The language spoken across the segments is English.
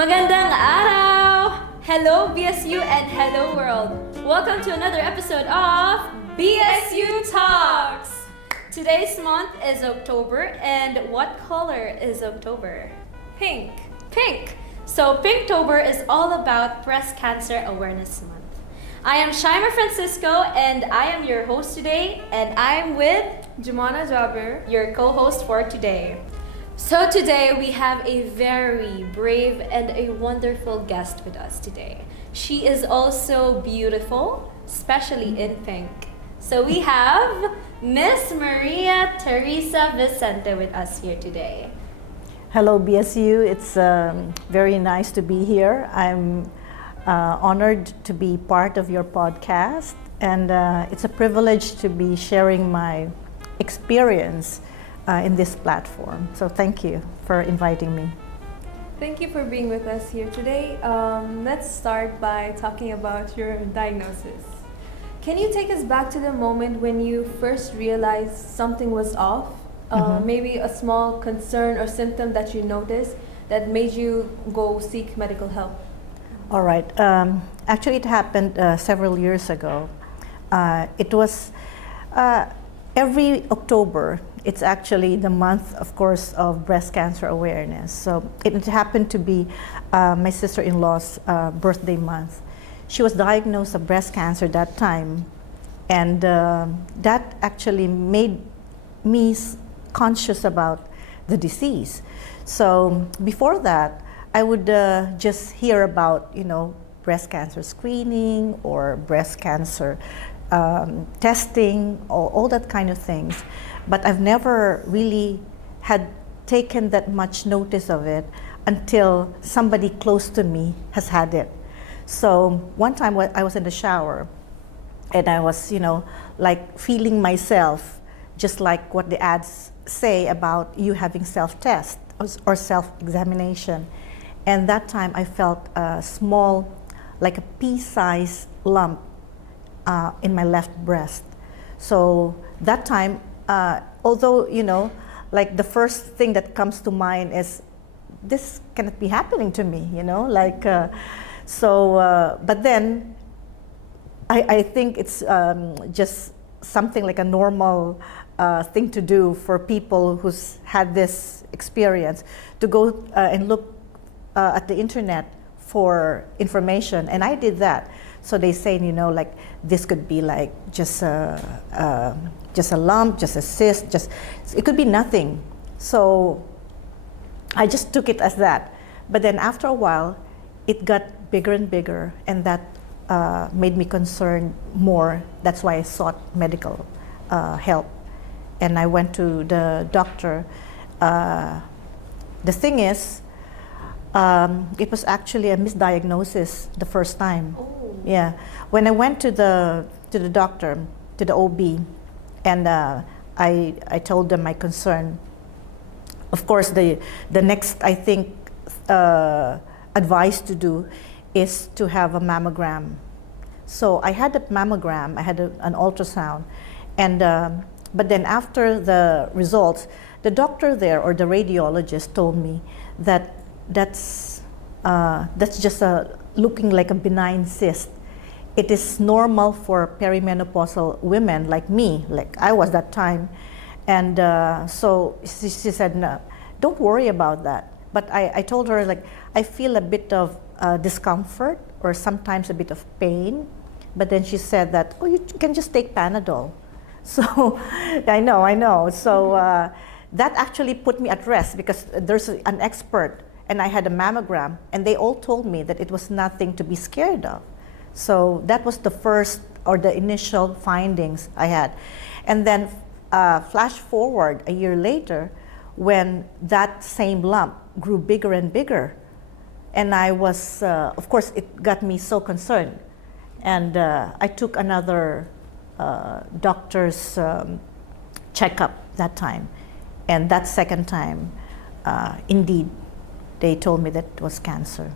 Magandang araw! Hello BSU and hello world! Welcome to another episode of BSU Talks! Today's month is October, and what color is October? Pink. Pink! So Pinktober is all about Breast Cancer Awareness Month. I am Shaima Francisco and I am your host today, and I'm with Jumana Jabir. your co-host for today. So today we have a very brave and a wonderful guest with us today. She is also beautiful, especially in pink. So we have Miss Maria Teresa Vicente with us here today. Hello BSU, it's very nice to be here. I'm honored to be part of your podcast, and it's a privilege to be sharing my experience in this platform. So thank you for inviting me. Thank you for being with us here today. Let's start by talking about your diagnosis. Can you take us back to the moment when you first realized something was off? Maybe a small concern or symptom that you noticed that made you go seek medical help? All right. Actually, it happened several years ago. It was every October. It's actually the month, of course, of breast cancer awareness. So it happened to be my sister-in-law's birthday month. She was diagnosed of breast cancer that time, and that actually made me conscious about the disease. So before that, I would just hear about, breast cancer screening or breast cancer testing, all that kind of things. But I've never really had taken that much notice of it until somebody close to me has had it. So one time I was in the shower and I was, like feeling myself, just like what the ads say about you having self-test or self-examination. And that time I felt a small, like a pea-sized lump in my left breast. So that time, although, like the first thing that comes to mind is, this cannot be happening to me, but then I think it's just something like a normal thing to do for people who's had this experience, to go and look at the internet for information, and I did that. So they say, like this could be like just a lump, just a cyst, it could be nothing. So I just took it as that. But then after a while, it got bigger and bigger, and that made me concerned more. That's why I sought medical help, and I went to the doctor. The thing is, it was actually a misdiagnosis the first time. Oh. Yeah, when I went to the doctor, to the OB, and I told them my concern. Of course, the next, I think, advice to do is to have a mammogram. So I had a mammogram, I had an ultrasound, and but then after the results, the doctor there, or the radiologist, told me that that's just looking like a benign cyst. It is normal for perimenopausal women like me, like I was that time. And so she said, no, don't worry about that. But I told her, like, I feel a bit of discomfort or sometimes a bit of pain. But then she said that, oh, you can just take Panadol. So I know. So that actually put me at rest, because there's an expert, and I had a mammogram, and they all told me that it was nothing to be scared of. So that was the first, or the initial findings I had. And then flash forward a year later, when that same lump grew bigger and bigger. And I was, of course, it got me so concerned. And I took another doctor's checkup that time. And that second time, indeed, they told me that it was cancer.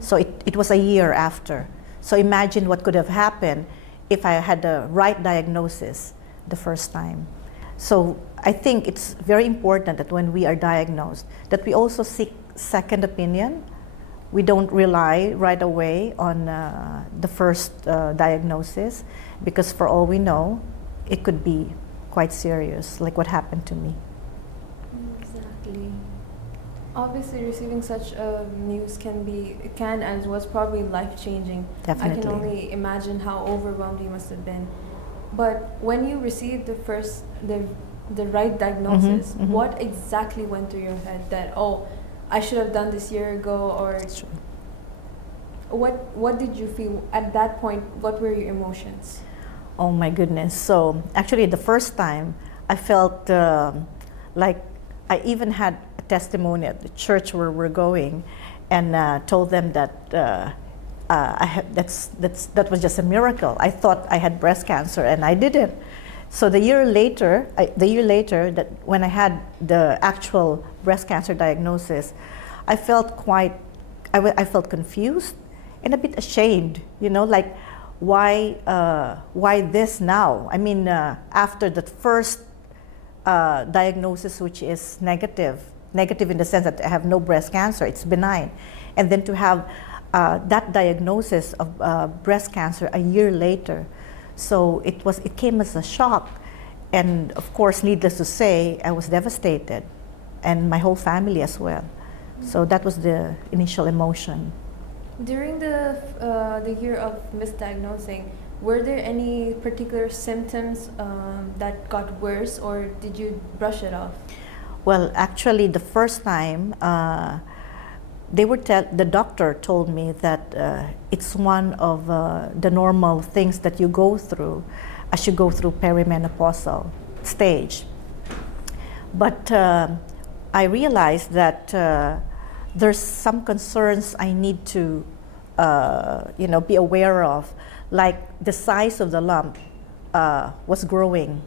So it was a year after. So imagine what could have happened if I had the right diagnosis the first time. So I think it's very important that when we are diagnosed, that we also seek second opinion we don't rely right away on the first diagnosis, because for all we know, it could be quite serious, like what happened to me. Exactly. Obviously, receiving such news can and was probably life-changing. Definitely. I can only imagine how overwhelmed you must have been. But when you received the right diagnosis, Mhm, mhm. what exactly went through your head that, oh, I should have done this year ago, or That's true. what did you feel at that point? What were your emotions? Oh my goodness. So actually the first time I felt like I even had a testimony at the church where we're going, and told them that that was just a miracle. I thought I had breast cancer and I didn't. So the year later, that when I had the actual breast cancer diagnosis, I felt I felt confused and a bit ashamed, like why this now? I mean, after the first diagnosis, which is negative in the sense that I have no breast cancer, it's benign, and then to have that diagnosis of breast cancer a year later. So it came as a shock, and of course, needless to say, I was devastated, and my whole family as well. So that was the initial emotion. During the year of misdiagnosing, were there any particular symptoms that got worse, or did you brush it off? Well, actually, the first time, the doctor told me that it's one of the normal things that you go through as you go through perimenopausal stage. But I realized that there's some concerns I need to be aware of, like the size of the lump was growing.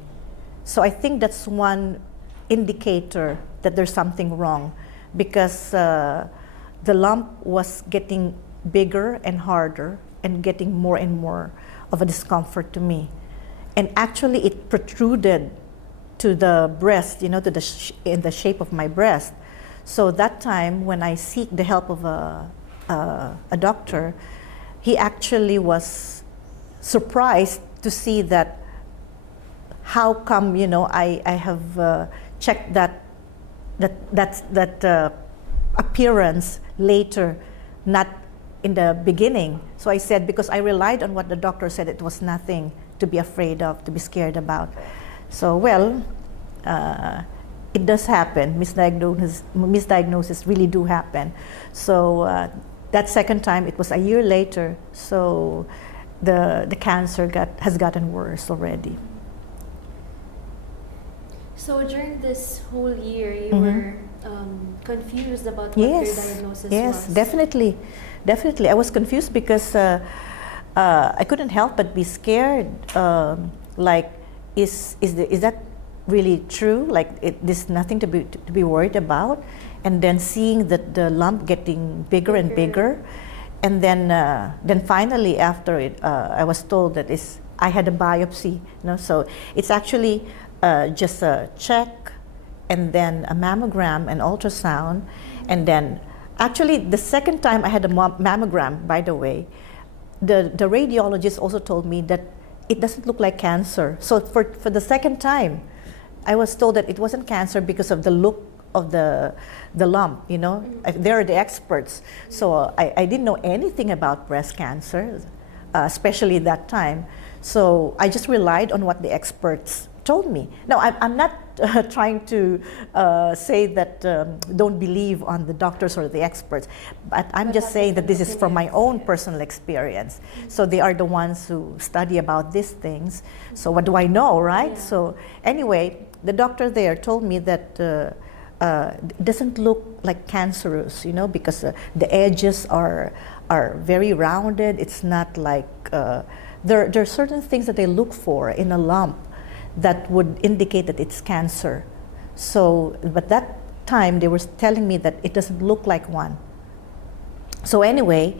So I think that's one indicator that there's something wrong, because the lump was getting bigger and harder and getting more and more of a discomfort to me. And actually it protruded to the breast, in the shape of my breast. So that time when I seek the help of a doctor, he actually was surprised to see that how come, I have checked that appearance later, not in the beginning. So I said, because I relied on what the doctor said, it was nothing to be afraid of, to be scared about. So, well, it does happen. Misdiagnosis really do happen. So that second time, it was a year later. So the cancer has gotten worse already. So during this whole year, you Mhm. were confused about what your diagnosis was. Yes, definitely. I was confused because I couldn't help but be scared. Like, is that really true? Like, there's nothing to be worried about. And then seeing the lump getting bigger and bigger, and then finally after it, I was told that I had a biopsy. So it's actually just a check, and then a mammogram and ultrasound, and then actually the second time I had a mammogram, by the way, the radiologist also told me that it doesn't look like cancer. So for the second time, I was told that it wasn't cancer because of the look of the lump. They're the experts. So I didn't know anything about breast cancer, especially that time. So I just relied on what the experts told me. Now, I'm not trying to say that don't believe on the doctors or the experts, but I'm just saying that this is from my own personal experience. So they are the ones who study about these things. So what do I know, right? Yeah. So anyway, the doctor there told me that it doesn't look like cancerous, because the edges are very rounded. It's not like, there are certain things that they look for in a lump that would indicate that it's cancer. So, but that time they were telling me that it doesn't look like one. So anyway,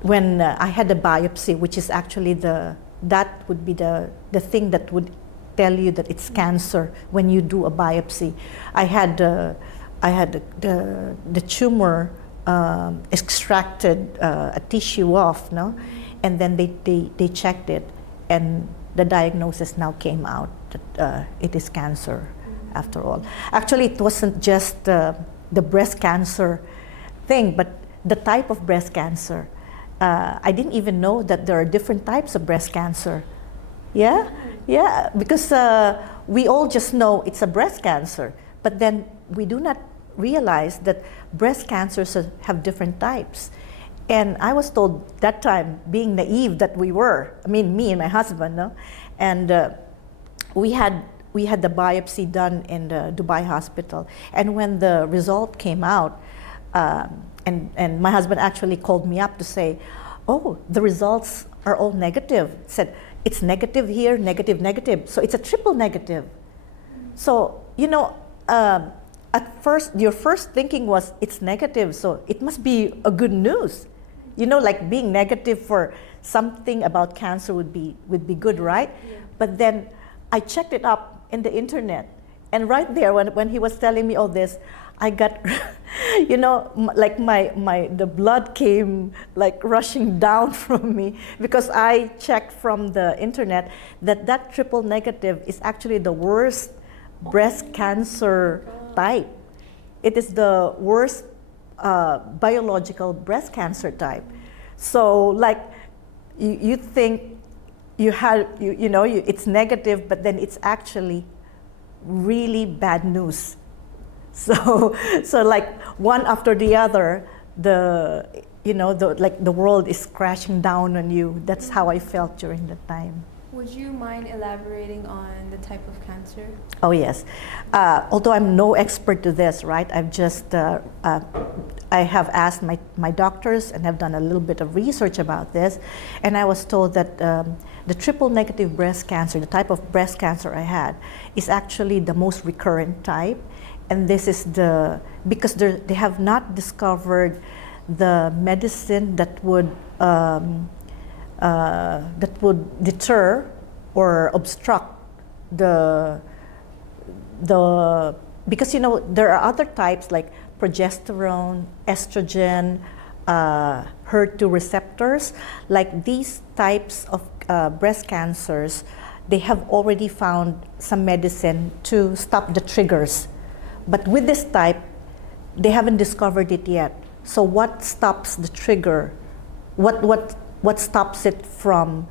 when I had a biopsy, which is actually that would be the thing that would tell you that it's cancer when you do a biopsy. I had the tumor extracted a tissue off, no? And then they checked it, and the diagnosis now came out that it is cancer after all. Actually, it wasn't just the breast cancer thing, but the type of breast cancer. I didn't even know that there are different types of breast cancer. Yeah, yeah, because we all just know it's a breast cancer, but then we do not realize that breast cancers have different types. And I was told that time, being naive that we were, I mean, me and my husband, no? And we had the biopsy done in the Dubai hospital. And when the result came out, and my husband actually called me up to say, oh, the results are all negative. Said, it's negative here, negative, negative. So it's a triple negative. So, you know, at first, your first thinking was it's negative, so it must be a good news. You know, like being negative for something about cancer would be good, right? Yeah. But then I checked it up in the internet, and right there when he was telling me all this, I got, you know, like the blood came like rushing down from me, because I checked from the internet that triple negative is actually the worst breast cancer type. It is the worst biological breast cancer type. So like you think you know it's negative, but then it's actually really bad news. So like one after the other, the world is crashing down on you. That's how I felt during that time. Would you mind elaborating on the type of cancer? Oh yes, although I'm no expert to this, right? I've just I have asked my doctors and have done a little bit of research about this, and I was told that the triple negative breast cancer, the type of breast cancer I had, is actually the most recurrent type, and this is because they have not discovered the medicine that would deter or obstruct because you know there are other types like progesterone, estrogen, HER2 receptors. Like these types of breast cancers, they have already found some medicine to stop the triggers. But with this type, they haven't discovered it yet. So what stops the trigger? What stops it from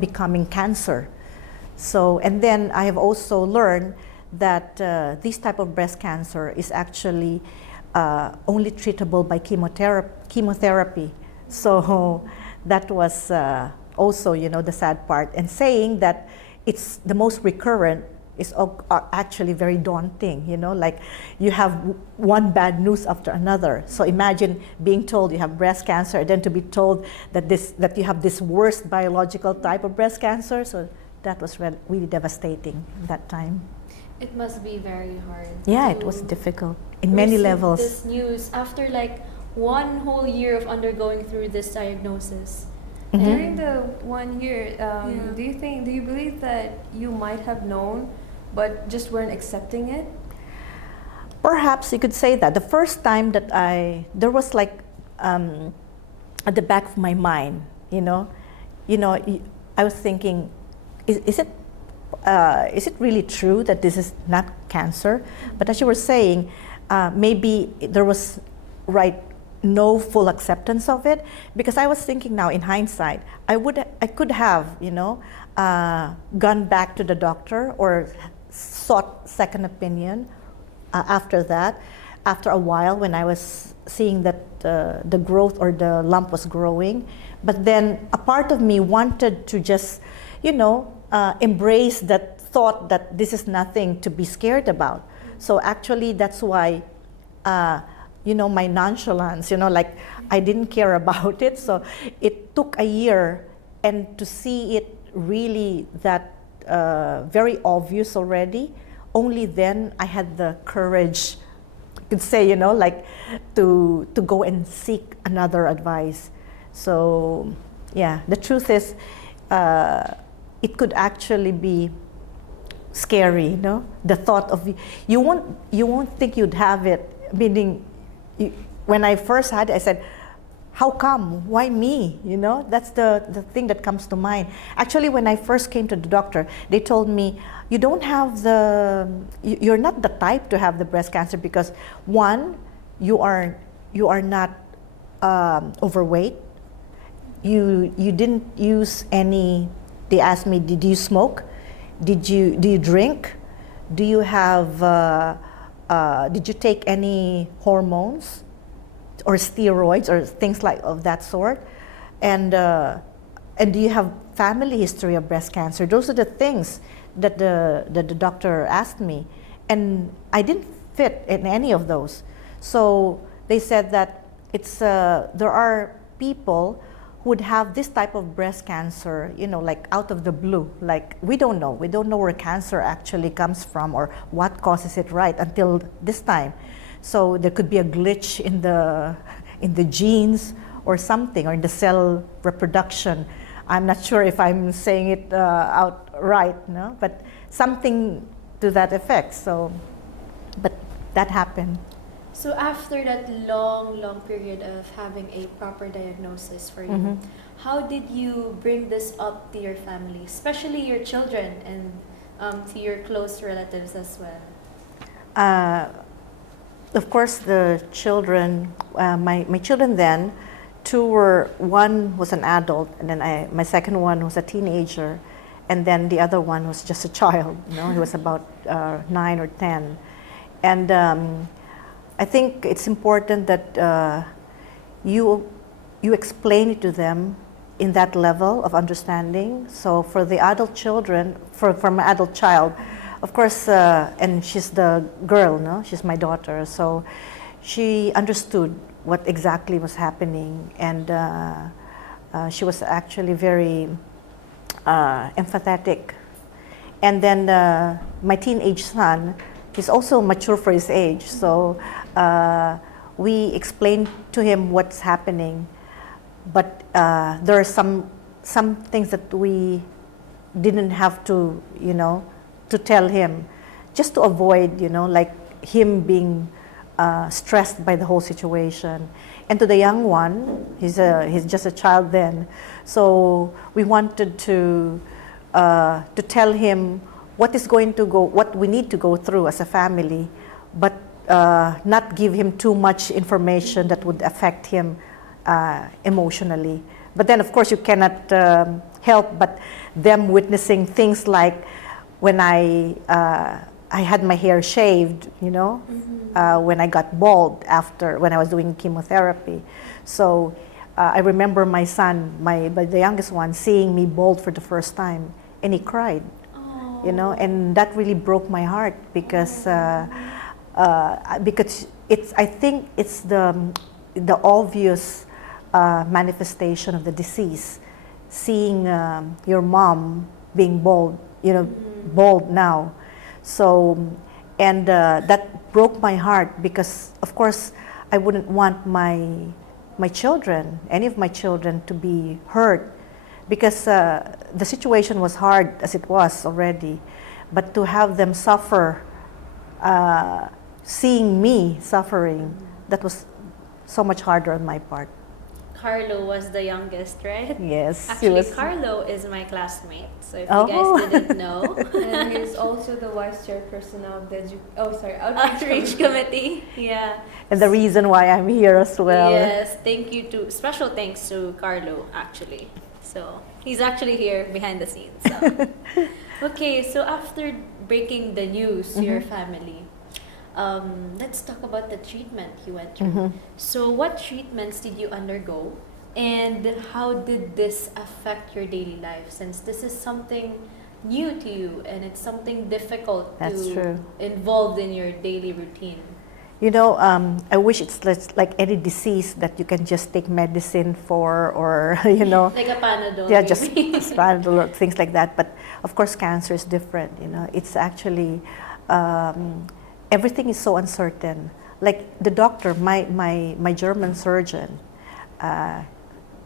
becoming cancer? So, and then I have also learned that this type of breast cancer is actually only treatable by chemotherapy. So that was also, you know, the sad part. And saying that it's the most recurrent is actually very daunting, you know, like you have one bad news after another. So imagine being told you have breast cancer and then to be told that you have this worst biological type of breast cancer. So that was really devastating at that time. It must be very hard. Yeah, it was difficult in many levels. This news after like 1 whole year of undergoing through this diagnosis. Mm-hmm. During the 1 year, do you believe that you might have known but just weren't accepting it? Perhaps you could say that. The first time that there was like at the back of my mind, you know, I was thinking, is it really true that this is not cancer? But as you were saying, maybe there was no full acceptance of it, because I was thinking now in hindsight, I could have, you know, gone back to the doctor or sought second opinion after that. After a while, when I was seeing that the growth or the lump was growing, but then a part of me wanted to just, you know, embrace that thought that this is nothing to be scared about. So actually, that's why, you know, my nonchalance, you know, like I didn't care about it. So it took a year, and to see it really that very obvious already, only then I had the courage, you could say, you know, like to go and seek another advice. So yeah, the truth is, it could actually be scary, you know, the thought of you won't think you'd have it, meaning when I first had it, I said, how come? Why me? You know, that's the thing that comes to mind. Actually, when I first came to the doctor, they told me, you don't have you're not the type to have the breast cancer because one, you are not overweight. You didn't use any. They asked me, did you smoke? Do you drink? Do you have? Did you take any hormones or steroids or things like of that sort? And do you have family history of breast cancer? Those are the things that the doctor asked me, and I didn't fit in any of those. So they said that there are people who would have this type of breast cancer, you know, like out of the blue. Like we don't know where cancer actually comes from or what causes it, right, until this time. So there could be a glitch in the genes or something, or in the cell reproduction. I'm not sure if I'm saying it out right, no, but something to that effect. So, but that happened. So after that long period of having a proper diagnosis for you, how did you bring this up to your family, especially your children and to your close relatives as well? Of course, the children, my children then, one was an adult, and then my second one was a teenager, and then the other one was just a child. You know, he was about 9 or 10, and I think it's important that you explain it to them in that level of understanding. So for the adult children, from an adult child, of course, and she's the girl, no? She's my daughter, so she understood what exactly was happening, and she was actually very empathetic. And then my teenage son, he's also mature for his age, so we explained to him what's happening, but there are some things that we didn't have to, you know, to tell him, just to avoid, you know, like him being stressed by the whole situation. And to the young one, he's just a child then, so we wanted to tell him what we need to go through as a family, but not give him too much information that would affect him emotionally. But then, of course, you cannot help but them witnessing things like when I had my hair shaved, you know, when I got bald when I was doing chemotherapy. So I remember my son, the youngest one, seeing me bald for the first time, and he cried. Aww. You know, and that really broke my heart because I think it's the obvious manifestation of the disease, seeing your mom being bald, you know, bald now. So, and that broke my heart because, of course, I wouldn't want my children, any of my children, to be hurt because the situation was hard as it was already, but to have them suffer, seeing me suffering, that was so much harder on my part. Carlo was the youngest, right? Yes. Actually, Carlo is my classmate. So if you guys didn't know. And he's also the vice chairperson of the outreach committee. Yeah. And the reason why I'm here as well. Yes, special thanks to Carlo, actually. So he's actually here behind the scenes. So. Okay, so after breaking the news to your family, let's talk about the treatment you went through. So what treatments did you undergo, and how did this affect your daily life, since this is something new to you and it's something difficult involved in your daily routine? You know, I wish it's like any disease that you can just take medicine for, or, you know. Like a Panadol. Yeah, just Panadol or things like that. But of course, cancer is different, you know. It's actually, everything is so uncertain. Like the doctor, my German surgeon,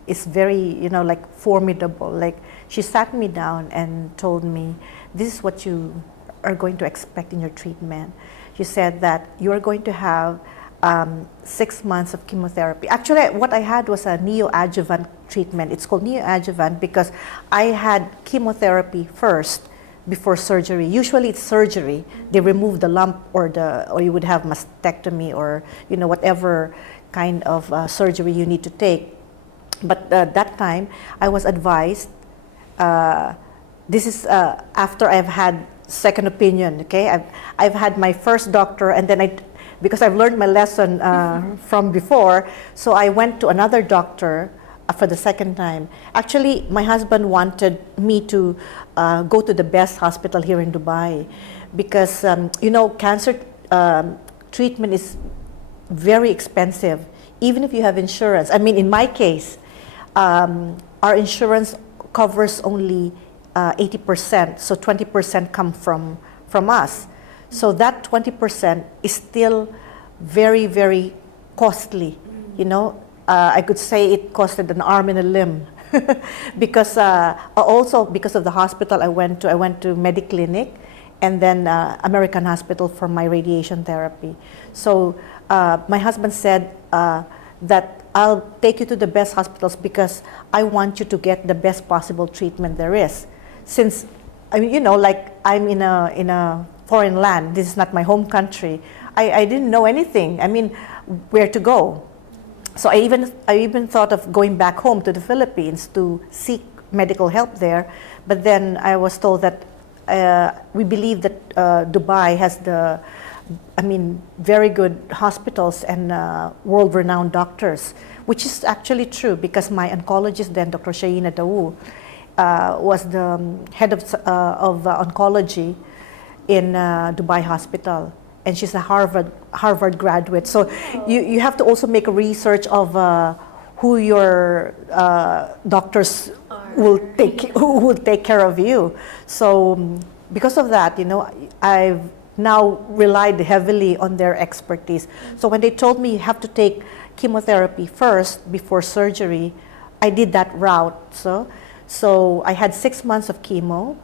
is very, you know, like formidable. Like she sat me down and told me, this is what you are going to expect in your treatment. She said that you are going to have 6 months of chemotherapy. Actually, what I had was a neoadjuvant treatment. It's called neoadjuvant because I had chemotherapy first before surgery. Usually it's surgery. They remove the lump or you would have mastectomy or whatever kind of surgery you need to take. But that time I was advised, this is after I've had second opinion, okay? I've had my first doctor, and then because I've learned my lesson from before, so I went to another doctor for the second time. Actually, my husband wanted me to go to the best hospital here in Dubai because, cancer treatment is very expensive, even if you have insurance. I mean, in my case, our insurance covers only 80%, so 20% come from us. So that 20% is still very, very costly. I could say it costed an arm and a limb because also because of the hospital I went to Mediclinic and then American Hospital for my radiation therapy. So my husband said that I'll take you to the best hospitals because I want you to get the best possible treatment there is. Since like I'm in a foreign land, this is not my home country. I didn't know anything. I mean, where to go? So I even thought of going back home to the Philippines to seek medical help there. But then I was told that we believe that Dubai has very good hospitals and world-renowned doctors, which is actually true because my oncologist then, Dr. Shaina Dawu, was the head of oncology in Dubai Hospital, and she's a Harvard graduate. So you have to also make a research of who your doctors who will take care of you. So because of that, I've now relied heavily on their expertise. So when they told me you have to take chemotherapy first before surgery, I did that route. So I had 6 months of chemo.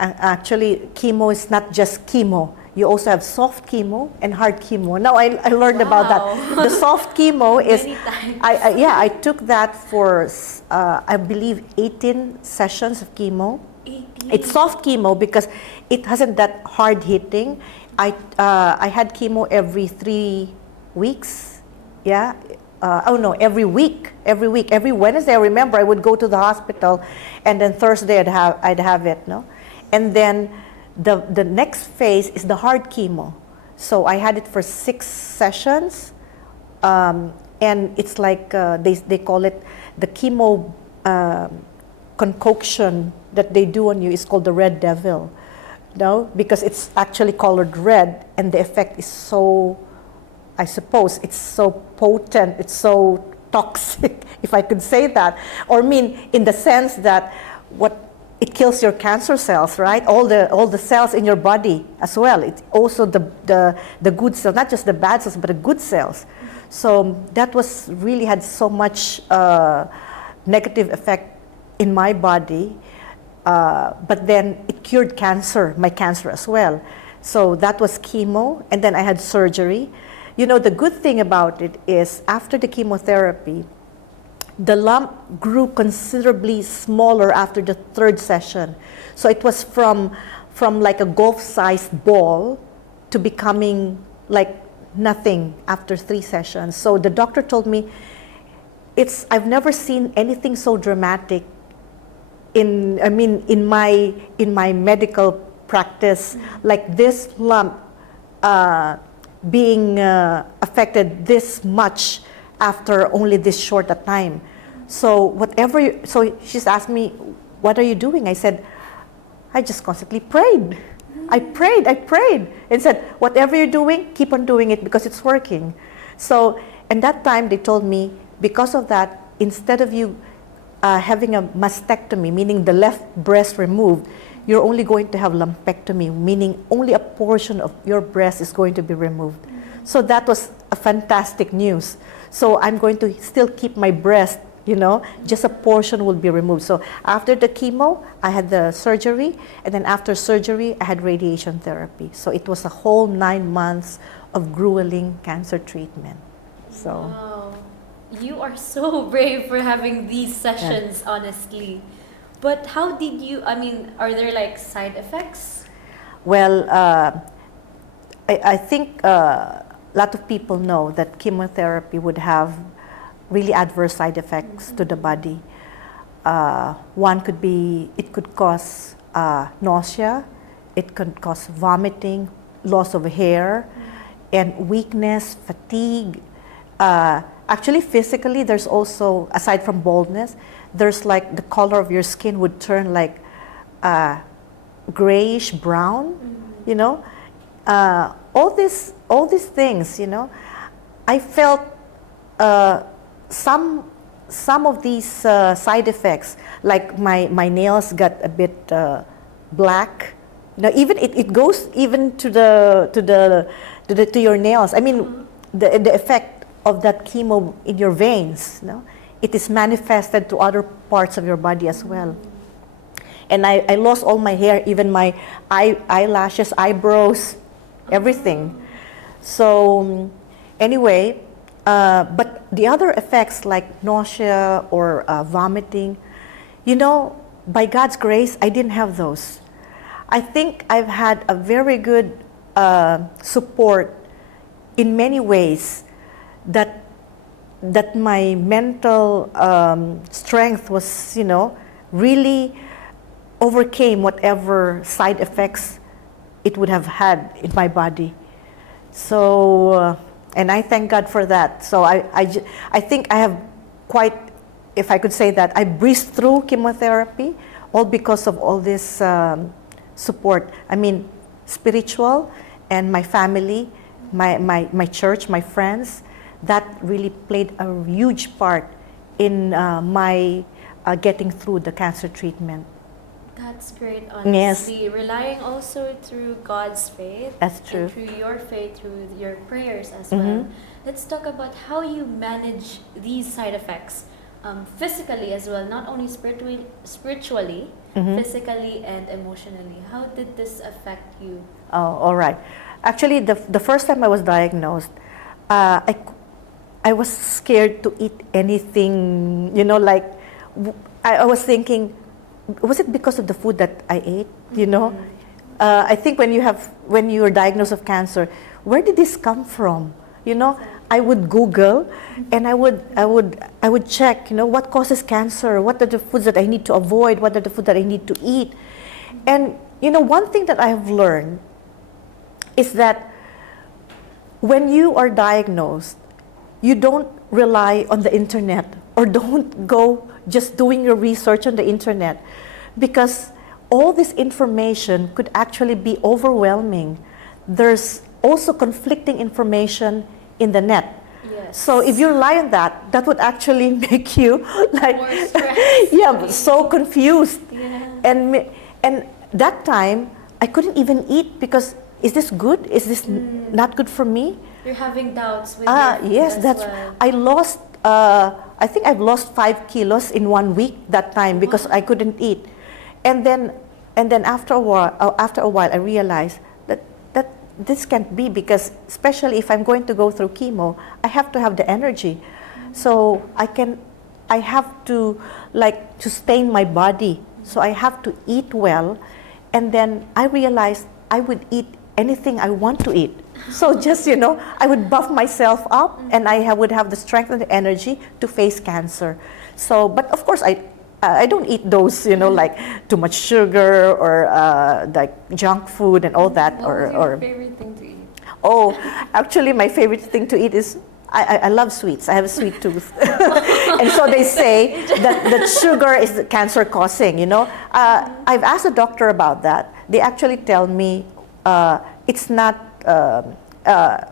Actually, chemo is not just chemo. You also have soft chemo and hard chemo. Now I learned about that. The soft chemo is, I took that for, I believe, 18 sessions of chemo. 18. It's soft chemo because it hasn't that hard hitting. I had chemo every 3 weeks. Yeah. Every week. Every Wednesday, I remember I would go to the hospital, and then Thursday I'd have it, no? And then the next phase is the hard chemo. So I had it for 6 sessions, and it's like they call it the chemo concoction that they do on you is called the red devil, no? Because it's actually colored red, and the effect is so, I suppose, it's so potent, it's so toxic, if I could say that. Or in the sense that it kills your cancer cells, right? All the cells in your body as well. It's also the good cells, not just the bad cells, but the good cells. So that really had so much negative effect in my body. But then it cured my cancer as well. So that was chemo, and then I had surgery. The good thing about it is after the chemotherapy, the lump grew considerably smaller after the 3rd session. So it was from like a golf-sized ball to becoming like nothing after 3 sessions. So the doctor told me, I've never seen anything so dramatic in my medical practice, like this lump being affected this much after only this short a time. So she's asked me, what are you doing? I said, I just constantly prayed. I prayed and said, whatever you're doing, keep on doing it because it's working. So, and that time they told me, because of that, instead of you having a mastectomy, meaning the left breast removed, you're only going to have lumpectomy, meaning only a portion of your breast is going to be removed. So that was a fantastic news. So I'm going to still keep my breast, just a portion will be removed. So after the chemo, I had the surgery, and then after surgery, I had radiation therapy. So it was a whole 9 months of grueling cancer treatment. So, Wow. You are so brave for having these sessions, honestly. But how did you, I mean, are there like side effects? well, I think a lot of people know that chemotherapy would have really adverse side effects to the body. One could be, it could cause nausea, it could cause vomiting, loss of hair, and weakness, fatigue. Actually, physically, there's also, aside from baldness, there's like the color of your skin would turn like grayish brown, you know. All these things, you know. I felt some of these side effects, like my nails got a bit black. Now even it goes even to your nails. I mean, the effect of that chemo in your veins, you know, it is manifested to other parts of your body as well. And I lost all my hair, even my eyelashes, eyebrows, everything. So anyway, but the other effects like nausea or vomiting, you know, by God's grace, I didn't have those. I think I've had a very good support in many ways, that my mental strength was, you know, really overcame whatever side effects it would have had in my body. So, and I thank God for that. So I think I have quite, if I could say that, I breezed through chemotherapy, all because of all this support. I mean, spiritual, and my family, my church, my friends, that really played a huge part in my getting through the cancer treatment. That's great, Yes. honestly. Relying also through God's faith. That's true. And through your faith, through your prayers as Mhm. well. Let's talk about how you manage these side effects physically as well, not only spiritually, Mhm. physically and emotionally. How did this affect you? Oh, all right. Actually, the first time I was diagnosed, I was scared to eat anything, you know, like, I was thinking, was it because of the food that I ate, you know? I think when you are diagnosed with cancer, where did this come from? You know, I would Google, and I would check, you know, what causes cancer, what are the foods that I need to avoid, what are the foods that I need to eat. And, you know, one thing that I have learned is that when you are diagnosed, you don't rely on the internet, or don't go just doing your research on the internet, because all this information could actually be overwhelming. There's also conflicting information in the net. Yes. So if you rely on that, that would actually make you like, More stressed. yeah, so confused. Yeah. And that time, I couldn't even eat, because is this good? Is this not good for me? You're having doubts with your food Yes, as that's. well. I lost. I think I've lost 5 kilos in 1 week that time, because I couldn't eat, and then after a while, I realized that this can't be, because especially if I'm going to go through chemo, I have to have the energy, so I have to like sustain my body, so I have to eat well, and then I realized I would eat anything I want to eat. So just, you know, I would buff myself up, and I would have the strength and the energy to face cancer. So, but of course, I don't eat those, you know, like too much sugar, or like junk food and all that. What was your favorite thing to eat? Oh, actually, my favorite thing to eat is, I love sweets. I have a sweet tooth. And so they say that sugar is cancer causing, you know. I've asked a doctor about that. They actually tell me it's not,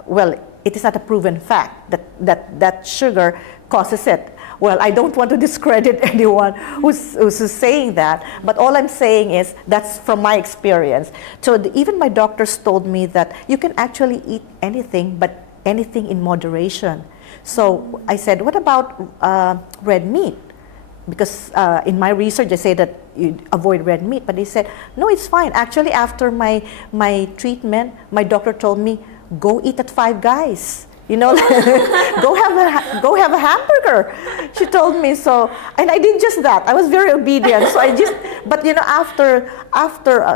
well, it is not a proven fact that sugar causes it. Well, I don't want to discredit anyone who's saying that, but all I'm saying is that's from my experience. So even my doctors told me that you can actually eat anything, but anything in moderation. So I said, what about red meat? Because in my research, they say that you avoid red meat, but they said, no, it's fine. Actually, after my treatment, my doctor told me, go eat at Five Guys. You know, go have a hamburger. She told me so, and I did just that. I was very obedient. So but you know, after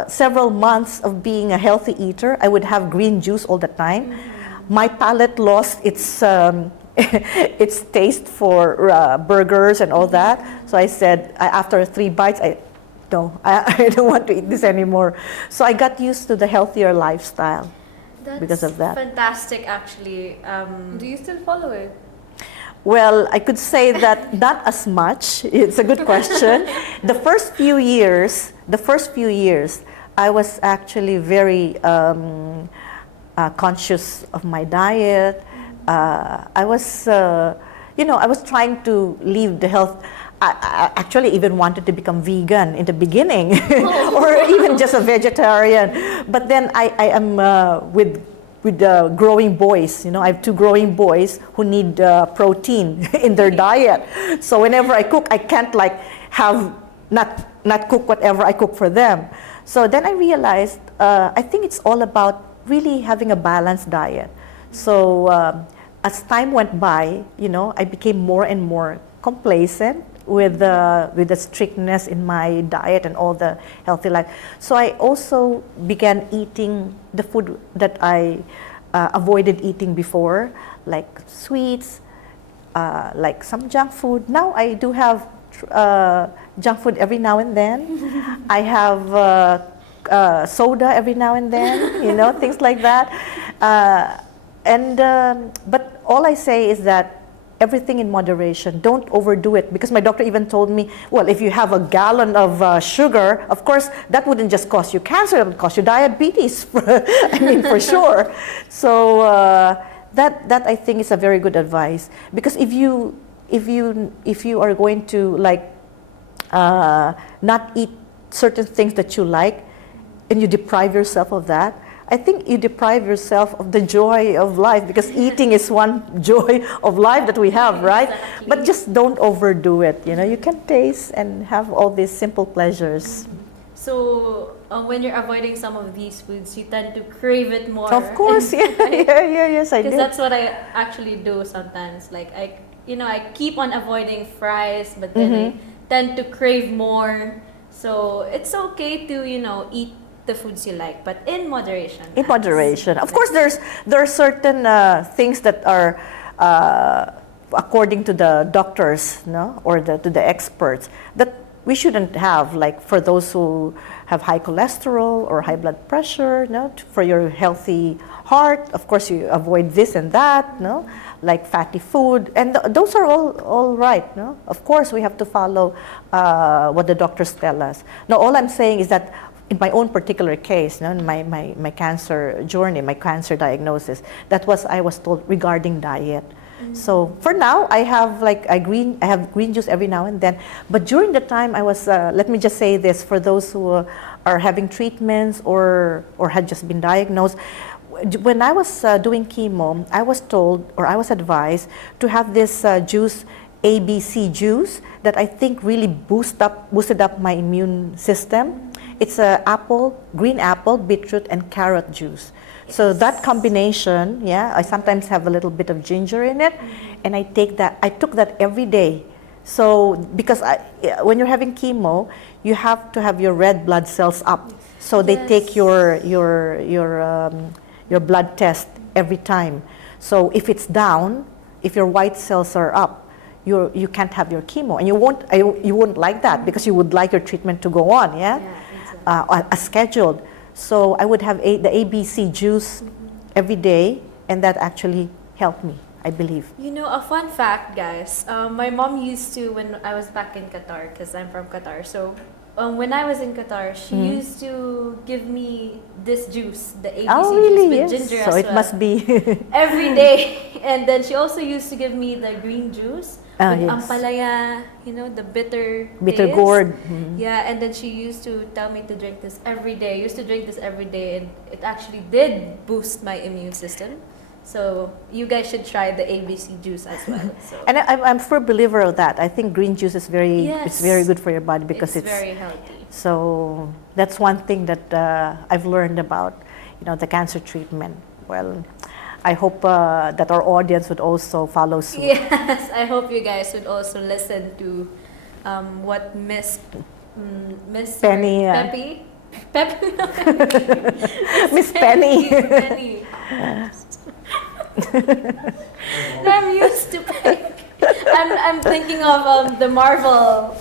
several months of being a healthy eater, I would have green juice all the time. My palate lost its its taste for burgers and all that. So I said, after 3 bites, I don't want to eat this anymore. So I got used to the healthier lifestyle. Because of that. Fantastic, actually. Do you still follow it? Well, I could say that not as much. It's a good question. The first few years, I was actually very conscious of my diet. I was, I was trying to leave the health. I actually even wanted to become vegan in the beginning, or even just a vegetarian. But then I am with growing boys. You know, I have 2 growing boys who need protein in their diet. So whenever I cook, I can't like have not cook whatever I cook for them. So then I realized I think it's all about really having a balanced diet. So as time went by, you know, I became more and more complacent with the strictness in my diet and all the healthy life. So I also began eating the food that I avoided eating before, like sweets, like some junk food. Now I do have junk food every now and then. I have soda every now and then, you know, things like that. But all I say is that everything in moderation. Don't overdo it, because my doctor even told me, well, if you have a gallon of sugar, of course, that wouldn't just cause you cancer, it would cause you diabetes. I mean, for sure. So that I think is a very good advice, because if you are going to like not eat certain things that you like, and you deprive yourself of that, I think you deprive yourself of the joy of life, because eating is one joy of life that we have, right? Exactly. But just don't overdo it. You know, you can taste and have all these simple pleasures. So when you're avoiding some of these foods, you tend to crave it more. Of course, yeah, yes, I do. Because that's what I actually do sometimes. Like I keep on avoiding fries, but then I tend to crave more. So it's okay to, eat the foods you like, but in moderation. In moderation. Of course, there are certain things that are according to the doctors, no, or to the experts, that we shouldn't have. Like for those who have high cholesterol or high blood pressure, no, for your healthy heart, of course you avoid this and that, no, like fatty food, and those are all right, no. Of course, we have to follow what the doctors tell us. Now, all I'm saying is that in my own particular case, no, in my cancer journey, my cancer diagnosis, I was told regarding diet. So for now, I have green juice every now and then. But during the time I was, let me just say this, for those who are having treatments or had just been diagnosed, when I was doing chemo, I was told, or I was advised to have this juice, ABC juice, that I think really boosted up my immune system. It's green apple, beetroot, and carrot juice. So that combination, yeah, I sometimes have a little bit of ginger in it, and I took that every day. So because when you're having chemo, you have to have your red blood cells up. So they take your blood test every time. So if it's down, if your white cells are up, you can't have your chemo, and you won't like that, because you would like your treatment to go on, yeah, exactly. As scheduled. So I would have the ABC juice every day, and that actually helped me, I believe. A fun fact, guys. My mom used to, when I was back in Qatar, because I'm from Qatar, so when I was in Qatar, she used to give me this juice, the ABC really? juice with Yes. ginger So as it well, must be every day. And then she also used to give me the green juice with yes. ampalaya, the bitter taste. gourd. Yeah, and then she used to tell me to drink this every day. I used to drink this every day, and it actually did boost my immune system. So you guys should try the ABC juice as well. So. And I'm a firm believer of that. I think green juice is it's very good for your body, because it's very healthy. So that's one thing that I've learned about, the cancer treatment. well, I hope that our audience would also follow suit. Yes, I hope you guys would also listen to what Miss Penny, Peppy. Peppy. Miss Penny. Penny. I'm used to Penny. I'm thinking of the Marvel,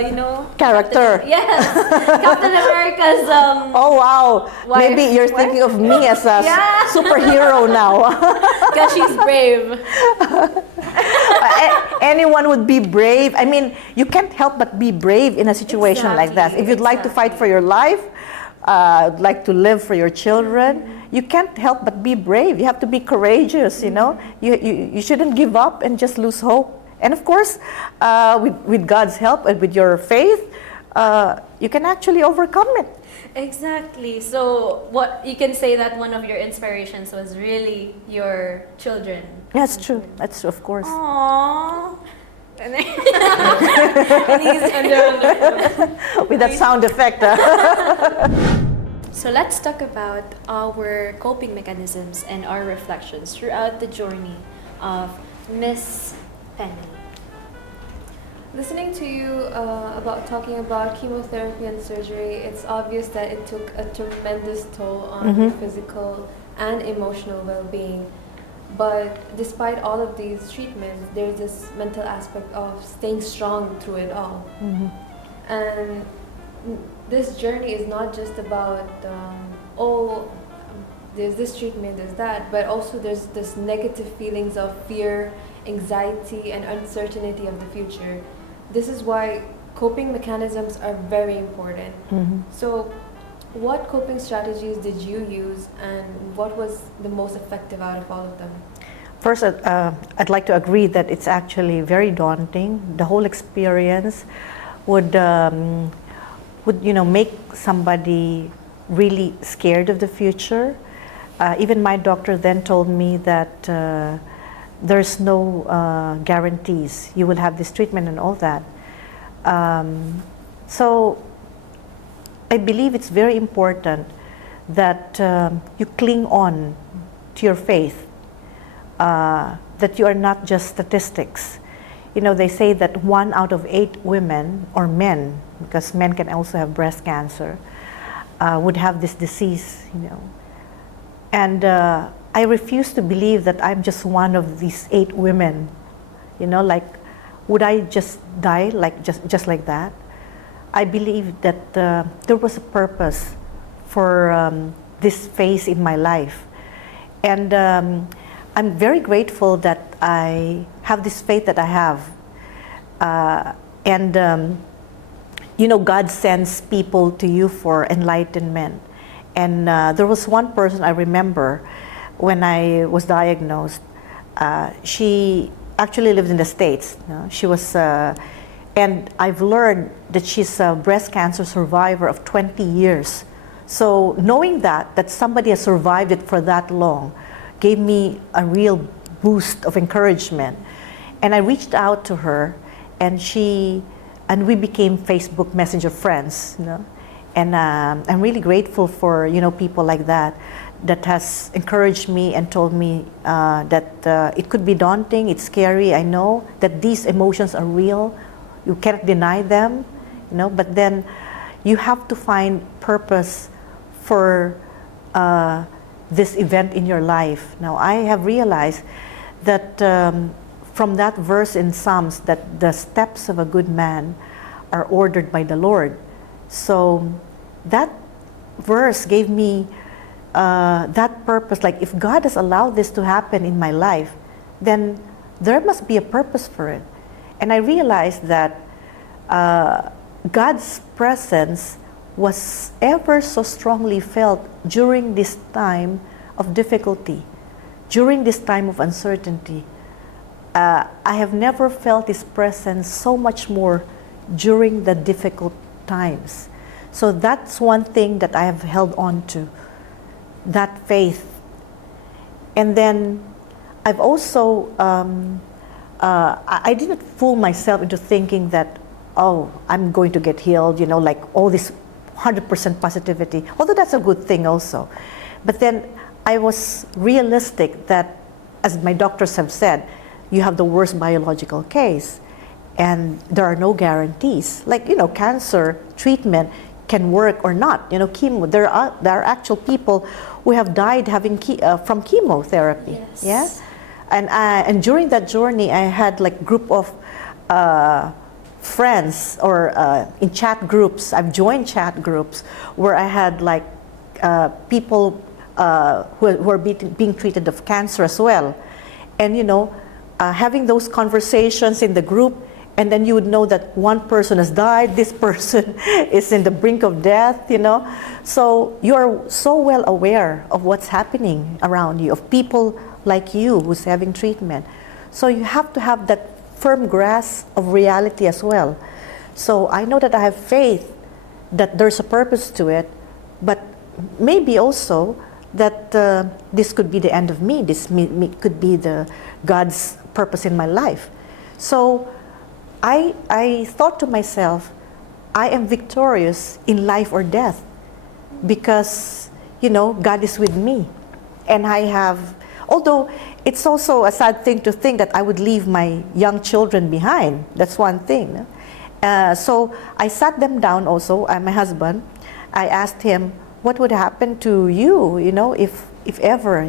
you know, Character. Yes, Captain America's. Oh wow! Wife. Maybe you're thinking of me as a Yeah. superhero now. Because she's brave. Anyone would be brave. I mean, you can't help but be brave in a situation like that. If you'd like to fight for your life, like to live for your children, you can't help but be brave. You have to be courageous, you know. You shouldn't give up and just lose hope. And of course, with God's help and with your faith, you can actually overcome it. Exactly. So what you can say that one of your inspirations was really your children. That's true. That's true, of course. Aww. And he's under. With that sound effect. So let's talk about our coping mechanisms and our reflections throughout the journey of Miss Penny. Listening to you about talking about chemotherapy and surgery, it's obvious that it took a tremendous toll on your physical and emotional well-being. But despite all of these treatments, there's this mental aspect of staying strong through it all. And this journey is not just about, there's this treatment, there's that, but also there's this negative feelings of fear, anxiety, and uncertainty of the future. This is why coping mechanisms are very important. So what coping strategies did you use, and what was the most effective out of all of them? First, I'd like to agree that it's actually very daunting. The whole experience would make somebody really scared of the future. Even my doctor then told me that there's no guarantees. You will have this treatment and all that. So I believe it's very important that you cling on to your faith, that you are not just statistics. You know, they say that 1 out of 8 women or men, because men can also have breast cancer, would have this disease, you know. And I refuse to believe that I'm just one of these 8 women, you know, like, would I just die like just like that? I believe that there was a purpose for this phase in my life. And I'm very grateful that I have this faith that I have. You know, God sends people to you for enlightenment. And there was one person I remember when I was diagnosed. She actually lived in the States. You know? She was, and I've learned that she's a breast cancer survivor of 20 years. So knowing that somebody has survived it for that long gave me a real boost of encouragement. And I reached out to her, and we became Facebook Messenger friends, you know. And I'm really grateful for, you know, people like that has encouraged me and told me that it could be daunting, it's scary, I know, that these emotions are real, you cannot deny them, you know, but then you have to find purpose for this event in your life. Now, I have realized that from that verse in Psalms, that the steps of a good man are ordered by the Lord. So that verse gave me that purpose. Like, if God has allowed this to happen in my life, then there must be a purpose for it. And I realized that God's presence was ever so strongly felt during this time of difficulty, during this time of uncertainty. I have never felt His presence so much more during the difficult times. So that's one thing that I have held on to, that faith. And then I've also, I didn't fool myself into thinking that, oh, I'm going to get healed, you know, like all this 100% positivity, although that's a good thing also. But then I was realistic that, as my doctors have said, you have the worst biological case, and there are no guarantees. Like, cancer treatment can work or not. Chemo. There are actual people who have died having from chemotherapy. Yes. Yeah, and during that journey, I had like group of friends or in chat groups. I've joined chat groups where I had like people who are being treated of cancer as well, and having those conversations in the group. And then you would know that one person has died, this person is in the brink of death, So you're so well aware of what's happening around you, of people like you who's having treatment. So you have to have that firm grasp of reality as well. So I know that I have faith that there's a purpose to it, but maybe also that this could be the end of me. This could be the God's purpose in my life. So I thought to myself, I am victorious in life or death because, God is with me. And I have, although it's also a sad thing to think that I would leave my young children behind. That's one thing. So I sat them down also, my husband. I asked him, what would happen to you, if ever,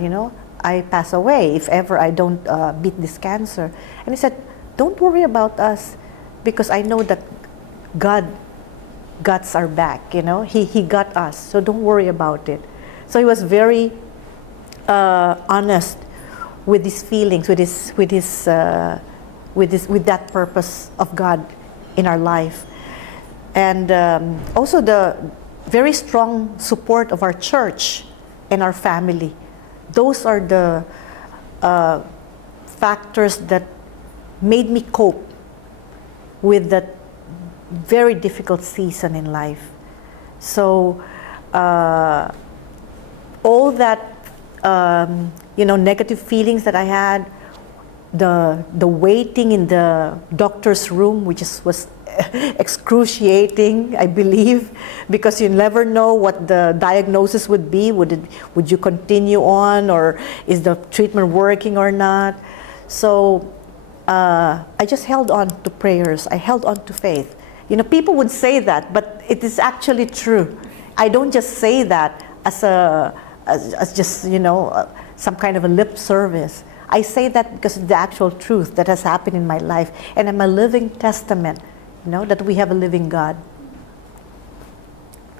I pass away, if ever I don't beat this cancer. And he said, don't worry about us, because I know that God got our back, He got us, so don't worry about it. So he was very honest with his feelings, with that purpose of God in our life, and also the very strong support of our church and our family. Those are the factors that made me cope with that very difficult season in life. So all that negative feelings that I had, the waiting in the doctor's room, which was excruciating, I believe, because you never know what the diagnosis would be. Would you continue on, or is the treatment working or not? So I just held on to prayers. I held on to faith. People would say that, but it is actually true. I don't just say that as just some kind of a lip service. I say that because of the actual truth that has happened in my life, and I'm a living testament, that we have a living God.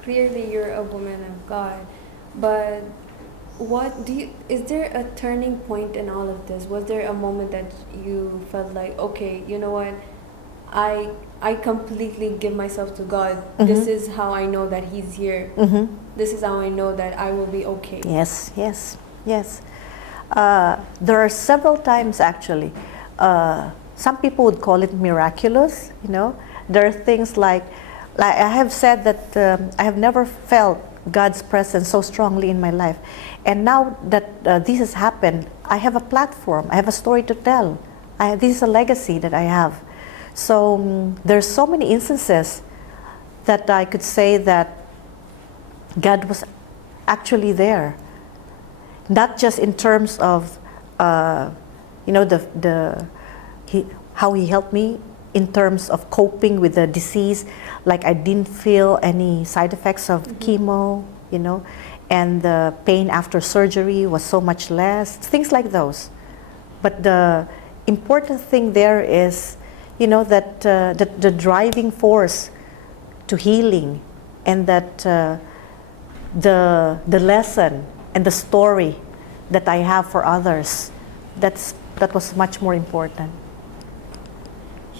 Clearly, you're a woman of God, but is there a turning point in all of this? Was there a moment that you felt like, okay, you know what, I completely give myself to God. Mm-hmm. This is how I know that He's here. Mm-hmm. This is how I know that I will be okay. Yes. There are several times actually. Some people would call it miraculous. There are things like I have said that I have never felt God's presence so strongly in my life, and now that this has happened, I have a platform. I have a story to tell. This is a legacy that I have. So there's so many instances that I could say that God was actually there. Not just in terms of, how He helped me in terms of coping with the disease. Like I didn't feel any side effects of chemo, and the pain after surgery was so much less. Things like those. But the important thing there is, that the driving force to healing, and that the lesson and the story that I have for others, that was much more important.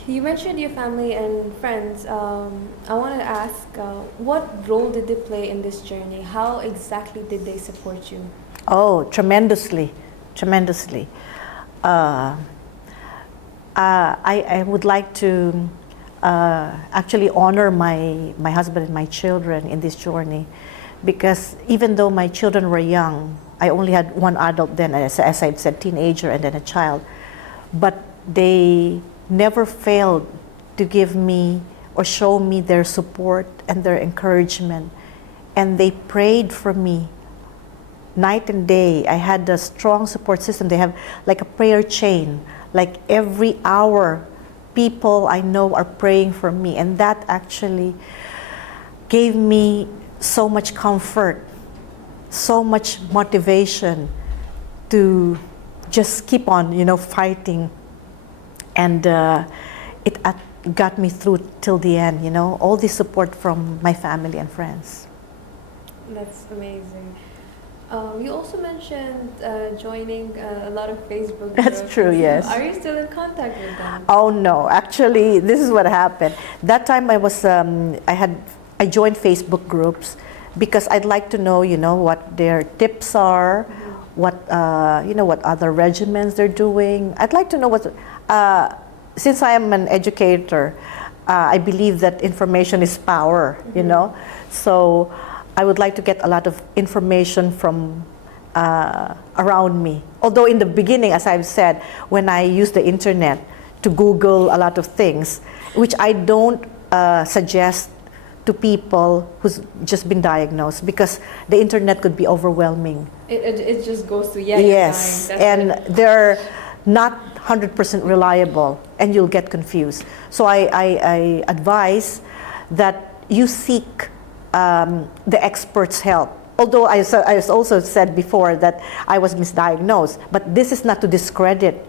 You mentioned your family and friends. I wanted to ask, what role did they play in this journey? How exactly did they support you? Oh, tremendously. I would like to actually honor my husband and my children in this journey, because even though my children were young, I only had one adult then, as I said, teenager and then a child, but they never failed to give me or show me their support and their encouragement, and they prayed for me night and day. I had a strong support system. They have like a prayer chain. Like every hour, people I know are praying for me. And that actually gave me so much comfort, so much motivation to just keep on, fighting. And it got me through till the end, all the support from my family and friends. That's amazing. You also mentioned joining a lot of Facebook groups. That's true, yes. Are you still in contact with them? Oh no, actually, this is what happened. That time I joined Facebook groups because I'd like to know, what their tips are, what other regimens they're doing. I'd like to know since I am an educator, I believe that information is power, So I would like to get a lot of information from around me. Although in the beginning, as I've said, when I used the internet to Google a lot of things, which I don't suggest to people who's just been diagnosed, because the internet could be overwhelming. It just goes to yes, and they're not 100% reliable, and you'll get confused. So I advise that you seek the experts' help. Although I also said before that I was misdiagnosed, but this is not to discredit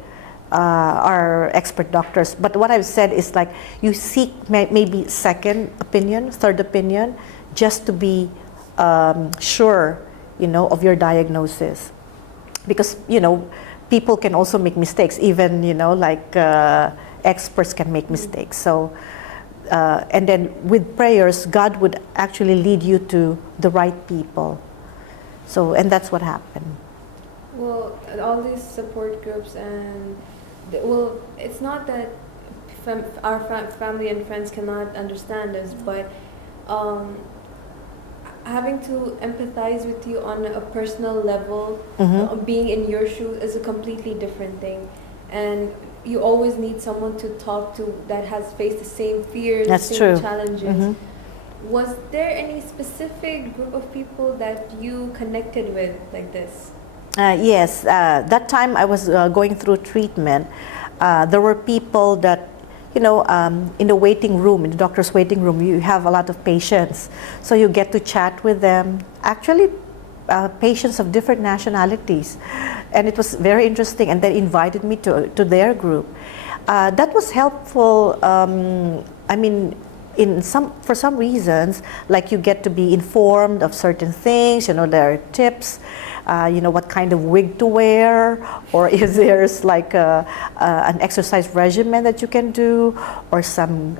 our expert doctors. But what I've said is like you seek maybe second opinion, third opinion, just to be sure, of your diagnosis. Because, people can also make mistakes, even, experts can make mistakes. So, and then with prayers, God would actually lead you to the right people. So, and that's what happened. Well, all these support groups it's not that our family and friends cannot understand us, but having to empathize with you on a personal level, being in your shoes is a completely different thing. And you always need someone to talk to that has faced the same fears, That's same true. challenges. Was there any specific group of people that you connected with like this? Yes, that time I was going through treatment. There were people that, in the waiting room, in the doctor's waiting room, you have a lot of patients. So you get to chat with them. Actually, patients of different nationalities. And it was very interesting. And they invited me to their group. That was helpful. For some reasons, like you get to be informed of certain things, there are tips, what kind of wig to wear, or if there's like an exercise regimen that you can do, or some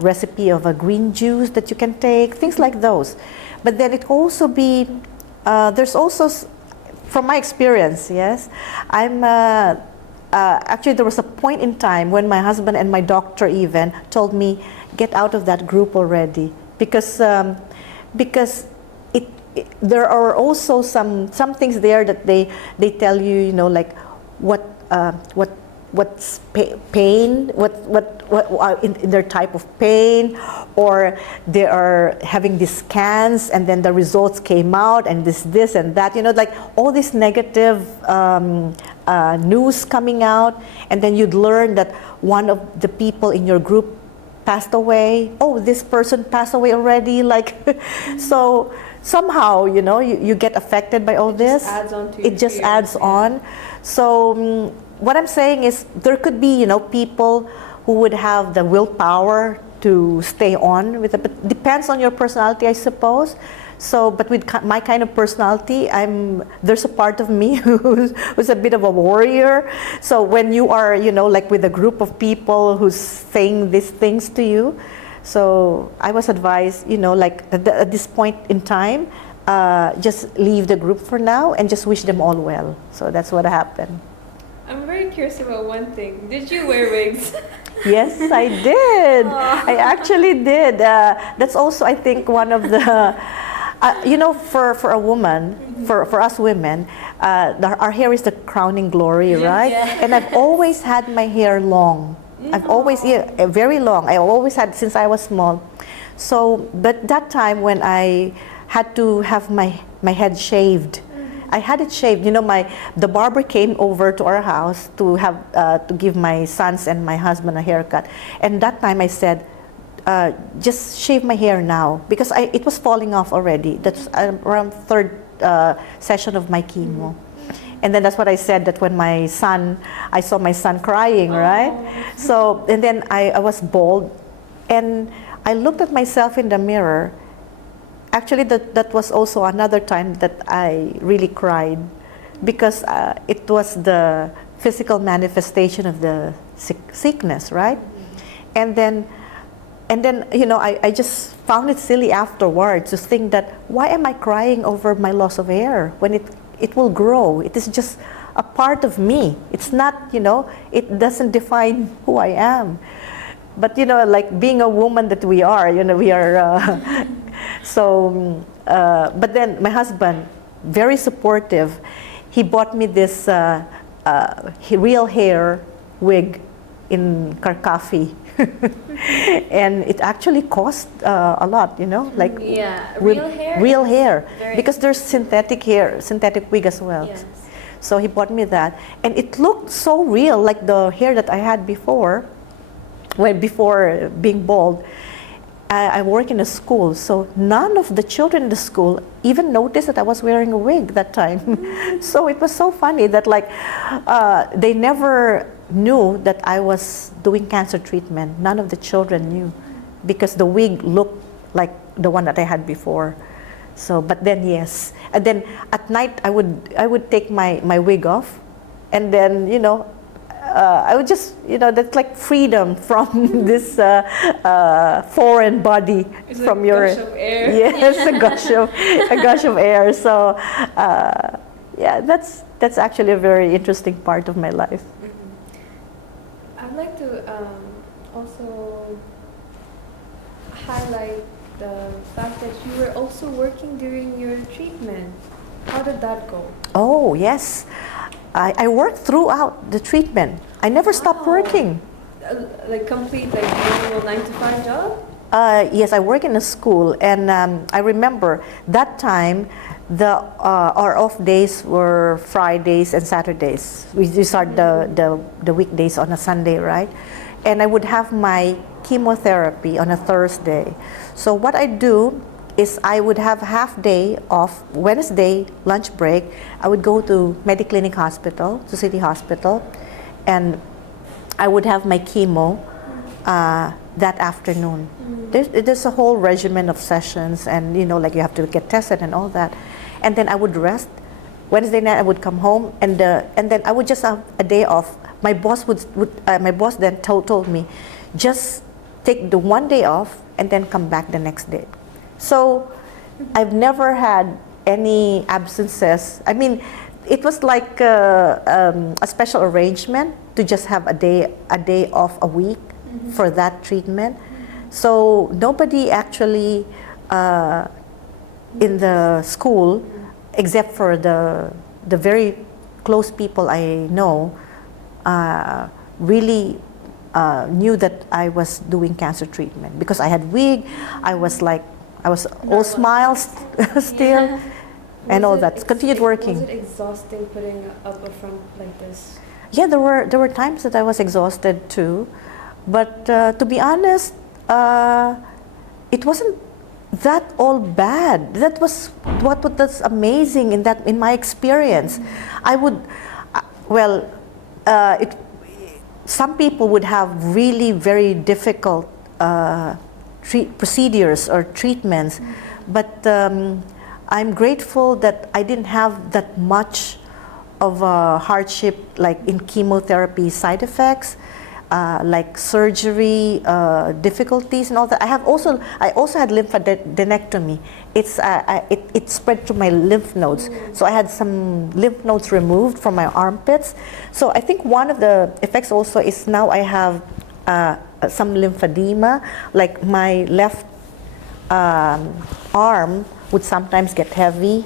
recipe of a green juice that you can take, things like those. But then it also there's also, from my experience, yes, actually there was a point in time when my husband and my doctor even told me, get out of that group already, because there are also some things there that they tell you, like what's pain, what in their type of pain, or they are having these scans and then the results came out and this and that, like all this negative news coming out, and then you'd learn that one of the people in your group passed away. Oh, this person passed away already, like so somehow, you get affected by all this. It just adds on. So what I'm saying is there could be, people who would have the willpower to stay on with it, but depends on your personality, I suppose. So, but with my kind of personality, there's a part of me who's a bit of a warrior. So when you are, like with a group of people who's saying these things to you, so I was advised, like at this point in time, just leave the group for now and just wish them all well. So that's what happened. I'm very curious about one thing. Did you wear wigs? Yes, I did. I actually did. That's also, I think, one of the, for a woman, for us women, our hair is the crowning glory, right? Yeah. And I've always had my hair long. I've always, very long. I always had since I was small. So, but that time when I had to have my head shaved, I had it shaved. You know, the barber came over to our house to have to give my sons and my husband a haircut. And that time I said, just shave my hair now, because it was falling off already. That's around third session of my chemo. And then that's what I said, that when I saw my son crying, right? So, and then I was bald, and I looked at myself in the mirror. Actually, that was also another time that I really cried, because it was the physical manifestation of the sickness, right? And then, you know, I just found it silly afterwards to think that, why am I crying over my loss of hair when it will grow? It is just a part of me. It's not, you know, it doesn't define who I am. But, you know, like being a woman that we are, you know, we are, but then my husband, very supportive, he bought me this real hair wig in Karkafi. And it actually cost a lot, you know, like real hair, because there's synthetic wig as well. Yes. So he bought me that, and it looked so real, like the hair that I had before being bald. I work in a school, so none of the children in the school even noticed that I was wearing a wig that time. So it was so funny that, like, they never knew that I was doing cancer treatment. None of the children knew, because the wig looked like the one that I had before. So, but then yes, and then at night I would take my wig off, and then, you know, I would just, you know, that's like freedom from this foreign body, it's from like your gush of air. Yes, a gush of air. So yeah, that's actually a very interesting part of my life. I'd like to also highlight the fact that you were also working during your treatment. How did that go? Oh yes, I worked throughout the treatment. I never stopped working. Like complete, like normal 9-to-5 job? Yes, I work in a school, and I remember that time our off days were Fridays and Saturdays. We start the weekdays on a Sunday, right? And I would have my chemotherapy on a Thursday. So what I do is I would have half day off. Wednesday, lunch break, I would go to Mediclinic Hospital, to City Hospital, and I would have my chemo that afternoon. There's a whole regimen of sessions, and, you know, like you have to get tested and all that. And then I would rest. Wednesday night I would come home, and then I would just have a day off. My boss my boss then told me, just take the one day off and then come back the next day. So I've never had any absences. I mean, it was like a special arrangement to just have a day off a week for that treatment. So nobody actually in the school, except for the very close people I know, really knew that I was doing cancer treatment, because I had wig. I was all smiles still, and all that. Continued working. Was it exhausting putting up a front like this? Yeah, there were times that I was exhausted too, but to be honest, it wasn't that all bad. That was what was amazing in my experience. I would, some people would have really very difficult procedures or treatments, but I'm grateful that I didn't have that much of a hardship, like in chemotherapy side effects, like surgery difficulties and all that. I also had lymphadenectomy. It spread to my lymph nodes, so I had some lymph nodes removed from my armpits. So I think one of the effects also is now I have some lymphedema, like my left arm would sometimes get heavy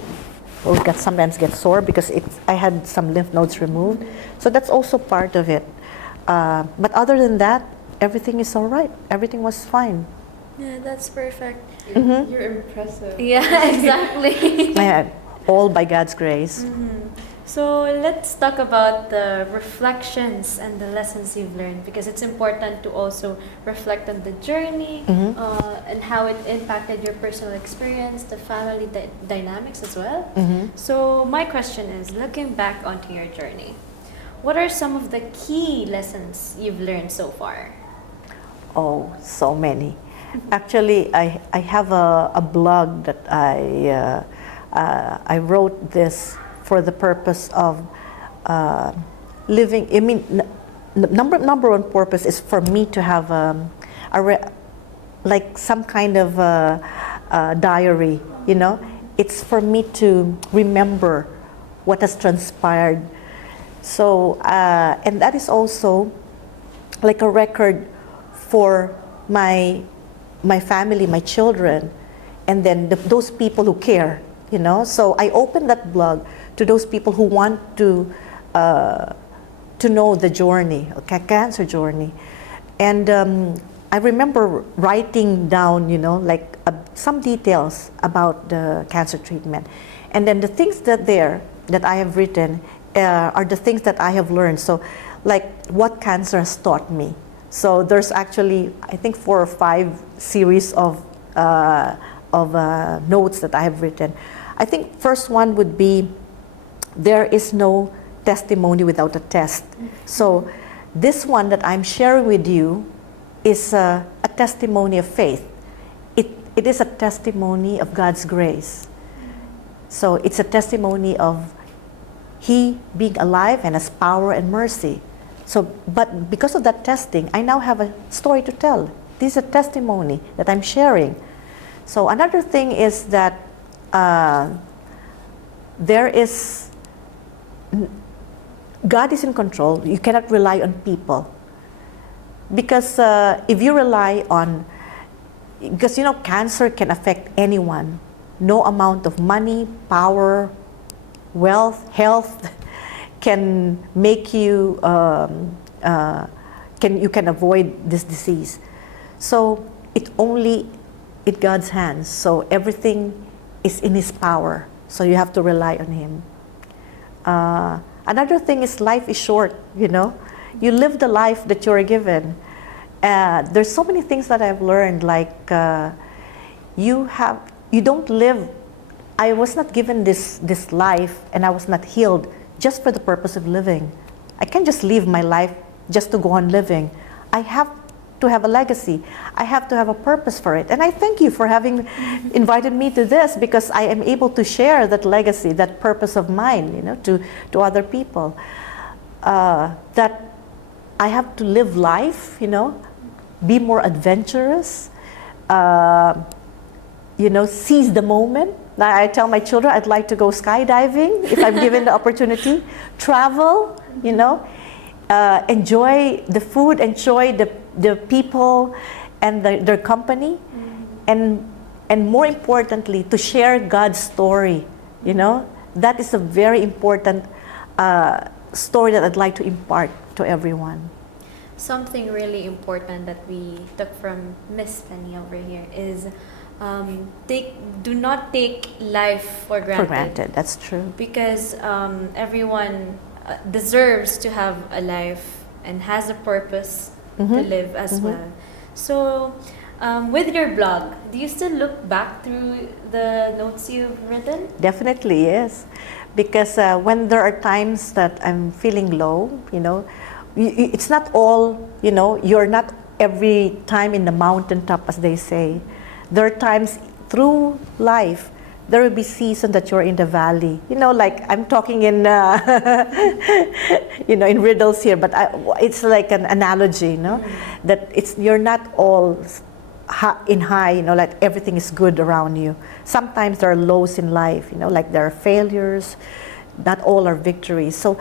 or sometimes get sore because I had some lymph nodes removed. So that's also part of it. But other than that, everything is all right. Everything was fine. Yeah, that's perfect. You're impressive. Yeah, exactly. all by God's grace. So let's talk about the reflections and the lessons you've learned, because it's important to also reflect on the journey and how it impacted your personal experience, the family dynamics as well. So my question is, looking back onto your journey, what are some of the key lessons you've learned so far? Oh, so many. Actually, I have a blog that I wrote this for the purpose of living. I mean, number one purpose is for me to have like some kind of diary. You know, it's for me to remember what has transpired. So, and that is also like a record for my family, my children, and then those people who care, you know. So I opened that blog to those people who want to know the journey, okay, cancer journey. And I remember writing down, you know, like some details about the cancer treatment. And then the things that I have written are the things that I have learned. So like what cancer has taught me. So there's actually, I think, 4 or 5 series of notes that I have written. I think first one would be, there is no testimony without a test. So this one that I'm sharing with you is a testimony of faith. It is a testimony of God's grace. So it's a testimony of He being alive and has power and mercy. So, but because of that testing, I now have a story to tell. This is a testimony that I'm sharing. So another thing is that God is in control. You cannot rely on people. Because if you rely on, because you know, cancer can affect anyone. No amount of money, power, wealth, health can make you, you can avoid this disease. So it's only in God's hands. So everything is in His power. So you have to rely on Him. Another thing is, life is short, you know. You live the life that you're given. There's so many things that I've learned, like you don't live. I was not given this life, and I was not healed just for the purpose of living. I can't just live my life just to go on living. I have to have a legacy. I have to have a purpose for it. And I thank you for having invited me to this, because I am able to share that legacy, that purpose of mine, you know, to other people. That I have to live life, you know, be more adventurous, you know, seize the moment. Now, I tell my children I'd like to go skydiving if I'm given the opportunity, travel, you know, enjoy the food, enjoy the people and their company, and more importantly, to share God's story, you know. That is a very important story that I'd like to impart to everyone. Something really important that we took from Miss Penny over here is do not take life for granted. For granted, that's true. Because everyone deserves to have a life and has a purpose to live as well. So with your blog, do you still look back through the notes you've written? Definitely, yes. Because when there are times that I'm feeling low, you know, it's not all, you know, you're not every time in the mountaintop, as they say. There are times through life, there will be seasons that you're in the valley. You know, like I'm talking in, you know, in riddles here, but it's like an analogy, you know, that you're not all in high, you know, like everything is good around you. Sometimes there are lows in life, you know, like there are failures, not all are victories. So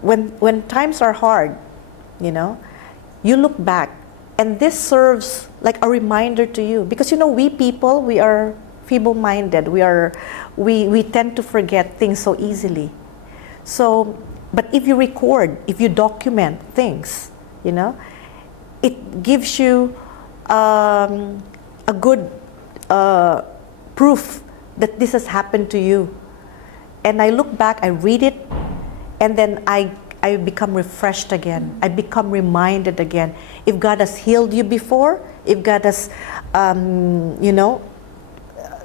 when times are hard, you know, you look back, and this serves like a reminder to you, because you know, we people, we are feeble-minded. We tend to forget things so easily. So, but if you record, if you document things, you know, it gives you a good proof that this has happened to you. And I look back, I read it, and then I become refreshed again. I become reminded again. If God has healed you before, if God has,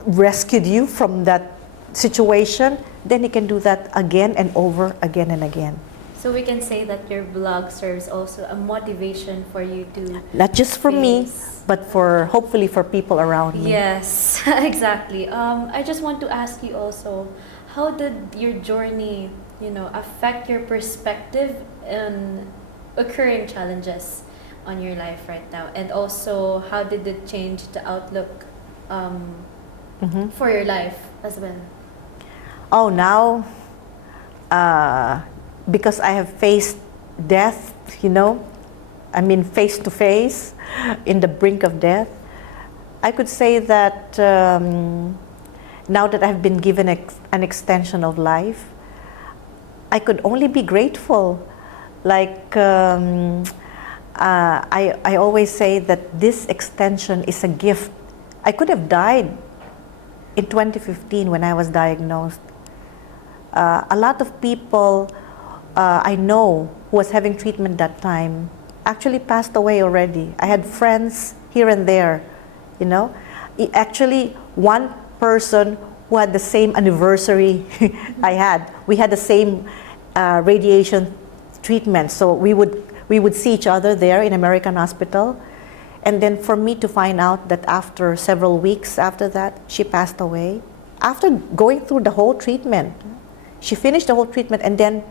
rescued you from that situation, then He can do that again and over again and again. So we can say that your blog serves also a motivation for you to Not just for me, face. but for hopefully for people around me. Yes, exactly. I just want to ask you also, how did your journey, affect your perspective in occurring challenges on your life right now? And also, how did it change the outlook for your life as well? Oh, now, because I have faced death, face to face, in the brink of death, I could say that now that I've been given an extension of life, I could only be grateful. Like, I always say that this extension is a gift. I could have died in 2015 when I was diagnosed. A lot of people I know who was having treatment that time actually passed away already. I had friends here and there, Actually, one person who had the same anniversary I had. We had the same radiation treatment, so we would see each other there in American Hospital. And then for me to find out that after several weeks after that, she passed away. After going through the whole treatment, she finished the whole treatment, and then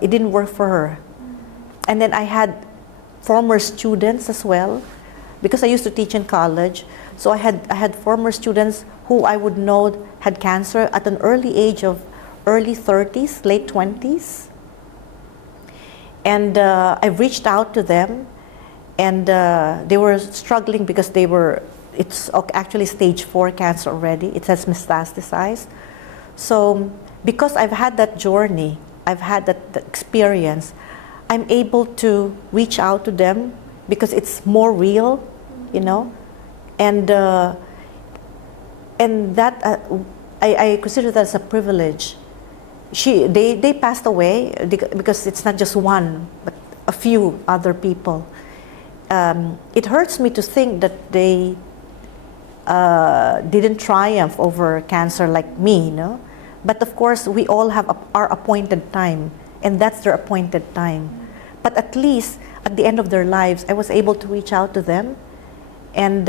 it didn't work for her. And then I had former students as well, because I used to teach in college. So I had former students who I would know had cancer at an early age of early 30s, late 20s. And I reached out to them, and they were struggling because it's actually stage 4 cancer already. It has metastasized. So because I've had that journey, I've had that experience, I'm able to reach out to them because it's more real, and that I consider that as a privilege. They passed away because it's not just one, but a few other people. It hurts me to think that they didn't triumph over cancer like me, But of course, we all have our appointed time, and that's their appointed time. But at least at the end of their lives, I was able to reach out to them and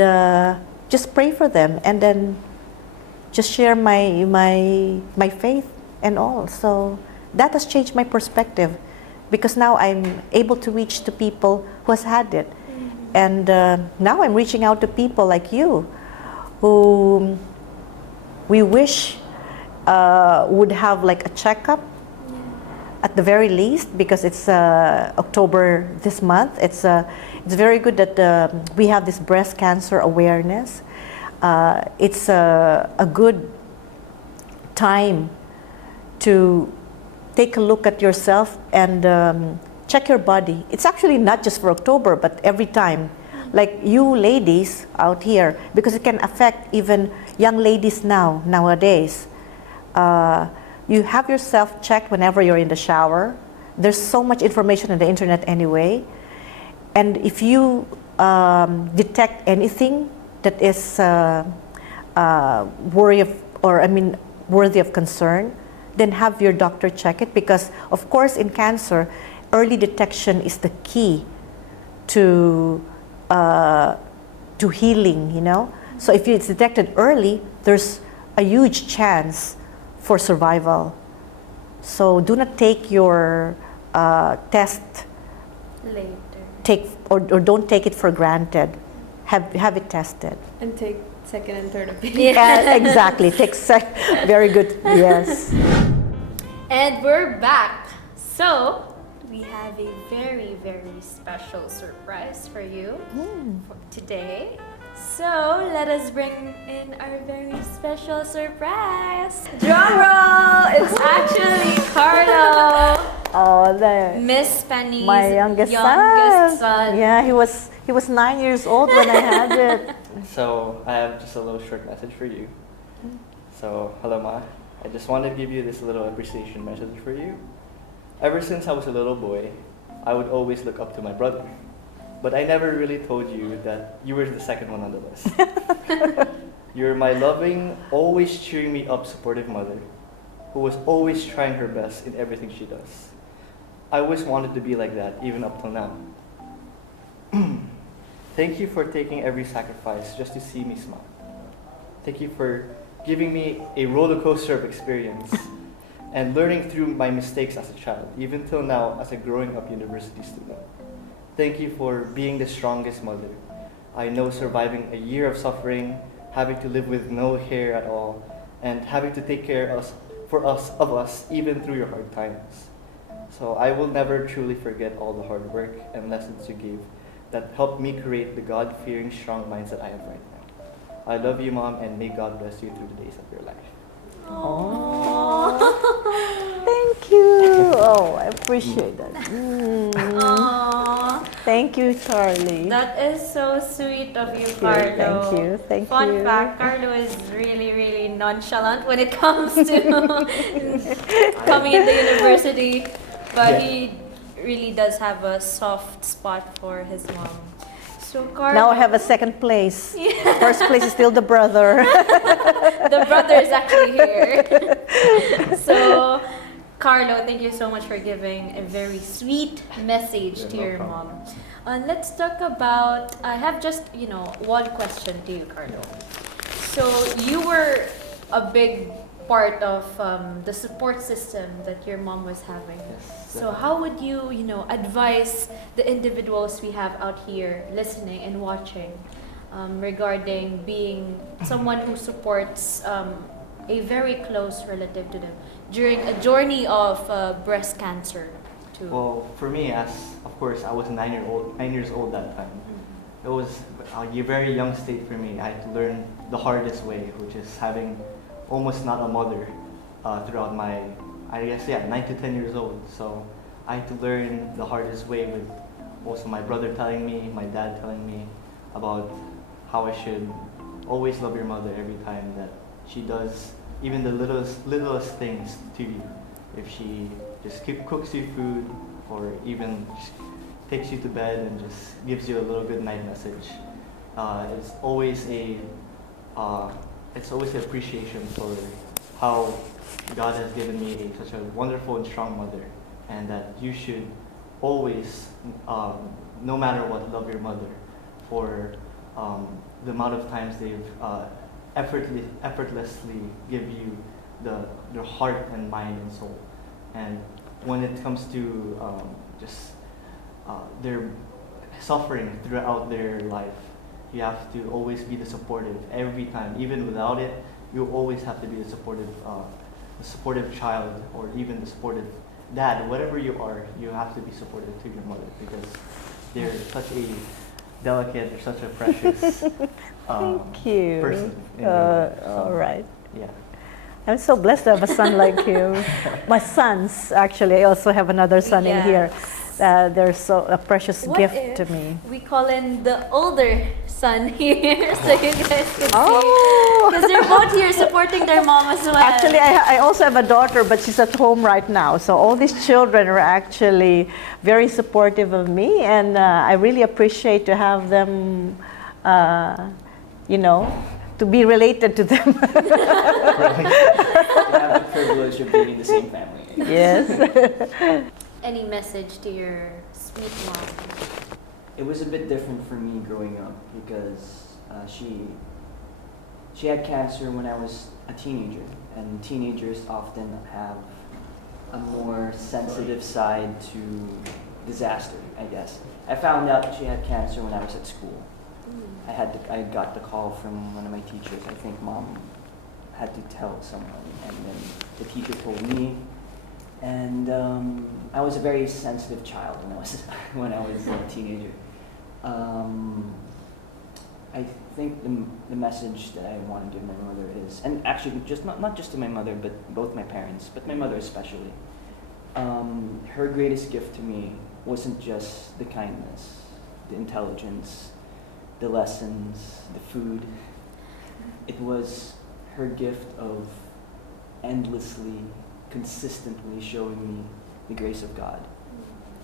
just pray for them, and then just share my faith and all. So that has changed my perspective, because now I'm able to reach to people who has had it. And now I'm reaching out to people like you, who we wish would have like a checkup at the very least, because it's October this month. It's very good that we have this breast cancer awareness. It's a good time to take a look at yourself and check your body. It's actually not just for October, but every time. Like you ladies out here, because it can affect even young ladies nowadays. You have yourself checked whenever you're in the shower. There's so much information on the internet anyway. And if you detect anything that is worthy of concern, then have your doctor check it, because of course in cancer, early detection is the key to healing, So if it's detected early, there's a huge chance for survival. So do not take your test Later. Don't take it for granted. Have it tested. And take second and third opinion. Yeah, exactly. Very good. Yes. And we're back. So we have a very, very special surprise for you for today. So let us bring in our very special surprise. Drum roll! It's actually Carlo, Oh, there. Miss Penny's My youngest son. Yeah, he was 9 years old when I had it. So I have just a little short message for you. So hello, Ma. I just want to give you this little appreciation message for you. Ever since I was a little boy, I would always look up to my brother. But I never really told you that you were the second one on the list. You're my loving, always cheering me up, supportive mother, who was always trying her best in everything she does. I always wanted to be like that, even up till now. Thank you for taking every sacrifice just to see me smile. Thank you for giving me a roller coaster of experience and learning through my mistakes as a child, even till now as a growing up university student. Thank you for being the strongest mother. I know surviving a year of suffering, having to live with no hair at all, and having to take care of us even through your hard times. So I will never truly forget all the hard work and lessons you gave that helped me create the God-fearing, strong mindset I have right now. I love you, Mom, and may God bless you through the days of your life. Oh, thank you. Oh, I appreciate that. Aww. Thank you, Charlie. That is so sweet of you, Carlo. Thank you. Thank Fun you. fact, Carlo is really, really nonchalant when it comes to coming into university. But he really does have a soft spot for his mom. So Carlo, Now I have a second place. First place is still the brother. the brother is actually here. So, Carlo, thank you so much for giving a very sweet message to your mom. Let's talk about, I have just, one question to you, Carlo. So, you were a big part of the support system that your mom was having. So how would you, advise the individuals we have out here listening and watching regarding being someone who supports a very close relative to them during a journey of breast cancer? Well, for me, of course, I was 9 years old that time. It was a very young state for me. I had to learn the hardest way, which is having almost not a mother throughout my, 9 to 10 years old. So I had to learn the hardest way with also my brother telling me, my dad telling me about how I should always love your mother every time that she does even the littlest things to you. If she just cooks you food or even just takes you to bed and just gives you a little good night message. It's always an appreciation for how God has given me such a wonderful and strong mother, and that you should always, no matter what, love your mother for the amount of times they've effortlessly give you their heart and mind and soul. And when it comes to their suffering throughout their life, you have to always be the supportive every time. Even without it, you always have to be the supportive child, or even the supportive dad. Whatever you are, you have to be supportive to your mother, because they're such a delicate, they're such a precious Thank you. person. So, all right. Yeah. I'm so blessed to have a son like you. My sons, actually, I also have another son in here. They're so a precious What gift if to me. we call in the older son here so you guys can see? Oh! Because they're both here supporting their mom as well. Actually, I also have a daughter, but she's at home right now. So all these children are actually very supportive of me, and I really appreciate to have them, to be related to them. You have the privilege of being in the same family. Yes. Any message to your sweet mom? It was a bit different for me growing up because she had cancer when I was a teenager, and teenagers often have a more sensitive side to disaster, I guess. I found out she had cancer when I was at school. I got the call from one of my teachers. I think Mom had to tell someone, and then the teacher told me. And I was a very sensitive child when I was a teenager. I think the message that I want to give my mother is, and actually just not just to my mother, but both my parents, but my mother especially. Her greatest gift to me wasn't just the kindness, the intelligence, the lessons, the food. It was her gift of endlessly, consistently showing me the grace of God.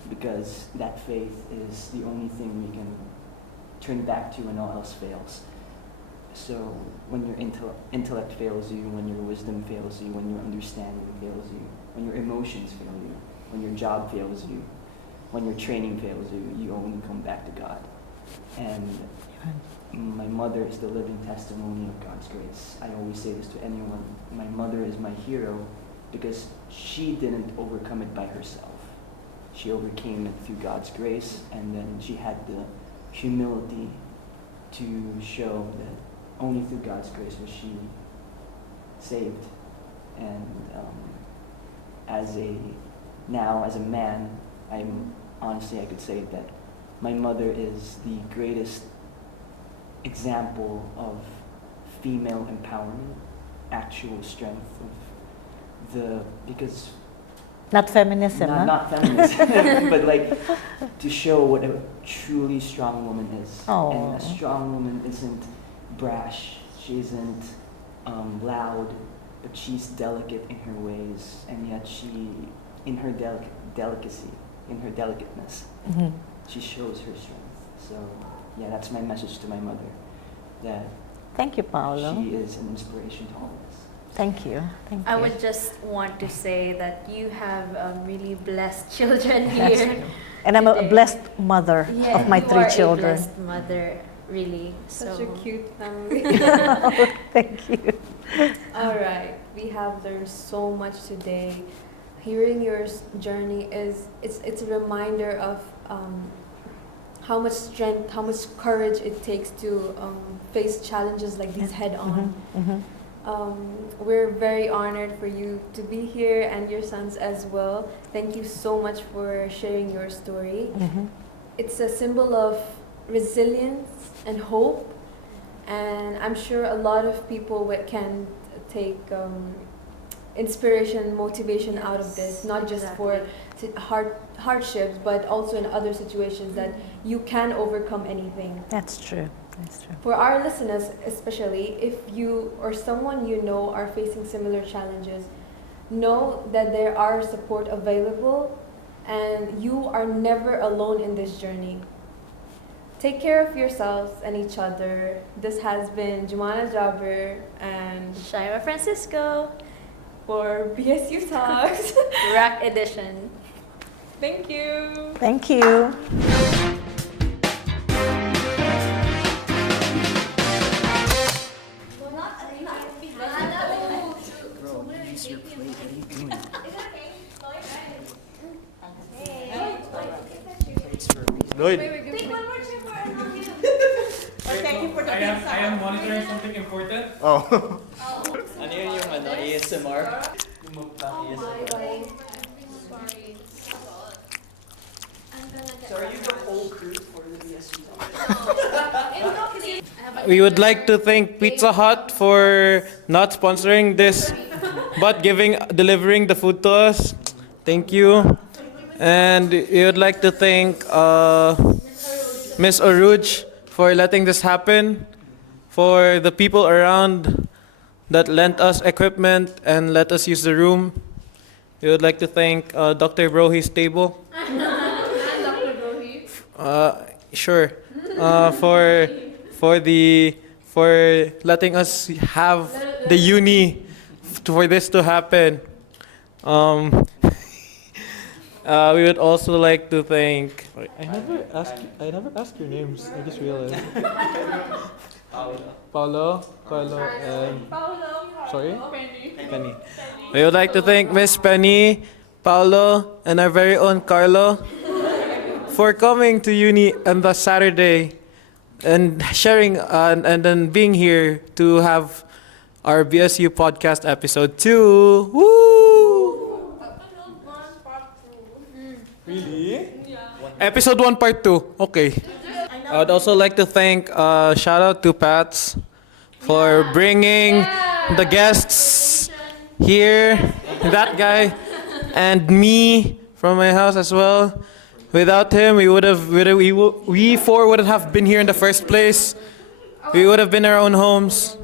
Because that faith is the only thing we can turn back to when all else fails. So when your intellect fails you, when your wisdom fails you, when your understanding fails you, when your emotions fail you, when your job fails you, when your training fails you, you only come back to God. And my mother is the living testimony of God's grace. I always say this to anyone. My mother is my hero because she didn't overcome it by herself. She overcame it through God's grace, and then she had the humility to show that only through God's grace was she saved. And as a man, I could say that my mother is the greatest example of female empowerment, actual strength because Not feminism, huh? not feminism, but like to show what a truly strong woman is. Oh. And a strong woman isn't brash, she isn't loud, but she's delicate in her ways, and yet she, in her delicacy, in her delicateness, Mhm. she shows her strength. So yeah, that's my message to my mother, that Thank you, Paolo. she is an inspiration to all of us. Thank you. Thank you. I would just want to say that you have really blessed children That's here. true. And I'm a today. blessed mother Yeah, of my you 3 are children. A blessed mother, really. Such so. a cute family. Thank you. All right, we have learned so much today. Hearing your journey it's a reminder of how much strength, how much courage it takes to face challenges like these head on. Mhm, mhm. We're very honored for you to be here and your sons as well. Thank you so much for sharing your story. Mhm. It's a symbol of resilience and hope, and I'm sure a lot of people can take inspiration, motivation out of this, not just for hardships, but also in other situations that you can overcome anything. That's true. That's true. For our listeners especially, if you or someone you know are facing similar challenges, know that there are support available and you are never alone in this journey. Take care of yourselves and each other. This has been Jumana Jabir and Shaima Francisco, for BSU Talks. Rack Edition. Thank you. Thank you. Use your plate. What are you doing? Plates for a reason. Lloyd. I am monitoring something important. Oh. Ano yun yung ASMR? So are you the whole crew for the BSU? We would like to thank Pizza Hut for not sponsoring this, but delivering the food to us. Thank you. And we would like to thank Miss Oruj for letting this happen, for the people around that lent us equipment and let us use the room. We would like to thank Dr. Brohi's table. Sure. For letting us have the uni for this to happen. We would also like to thank. I never asked your names. I just realized. Paulo, and sorry, Penny. We would like to thank Miss Penny, Paulo, and our very own Carlo for coming to uni on the Saturday and sharing and then being here to have our BSU podcast episode 2. Woo! Really? Episode 1 part 2. Okay. I would also like to thank shout out to Pats for bringing the guests here, that guy, and me from my house as well. Without him, we four wouldn't have been here in the first place. We would have been in our own homes,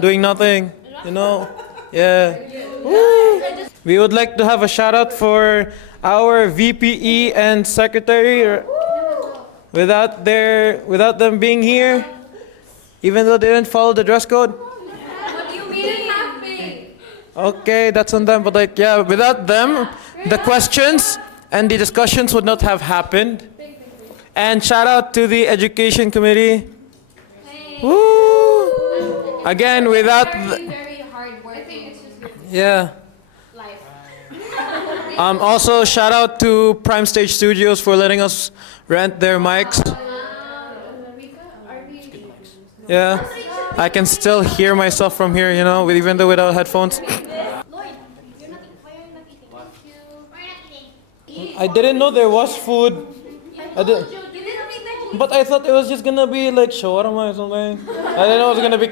doing nothing, you know. Yeah. Woo. We would like to have a shout out for our VPE and secretary. Without them being here, even though they didn't follow the dress code. What do you mean happy? Okay, that's on them. But like, yeah, without them, the questions and the discussions would not have happened. And shout out to the education committee. Woo! Again, without Very hard working. yeah. Life. Also shout out to Prime Stage Studios for letting us rent their mics. Yeah, I can still hear myself from here, you know, even though without headphones. Lloyd, you're not why are you not eating? Thank you. I didn't know there was food. I did, You didn't read that. but I thought it was just gonna be like shawarma or something. I didn't know it was gonna be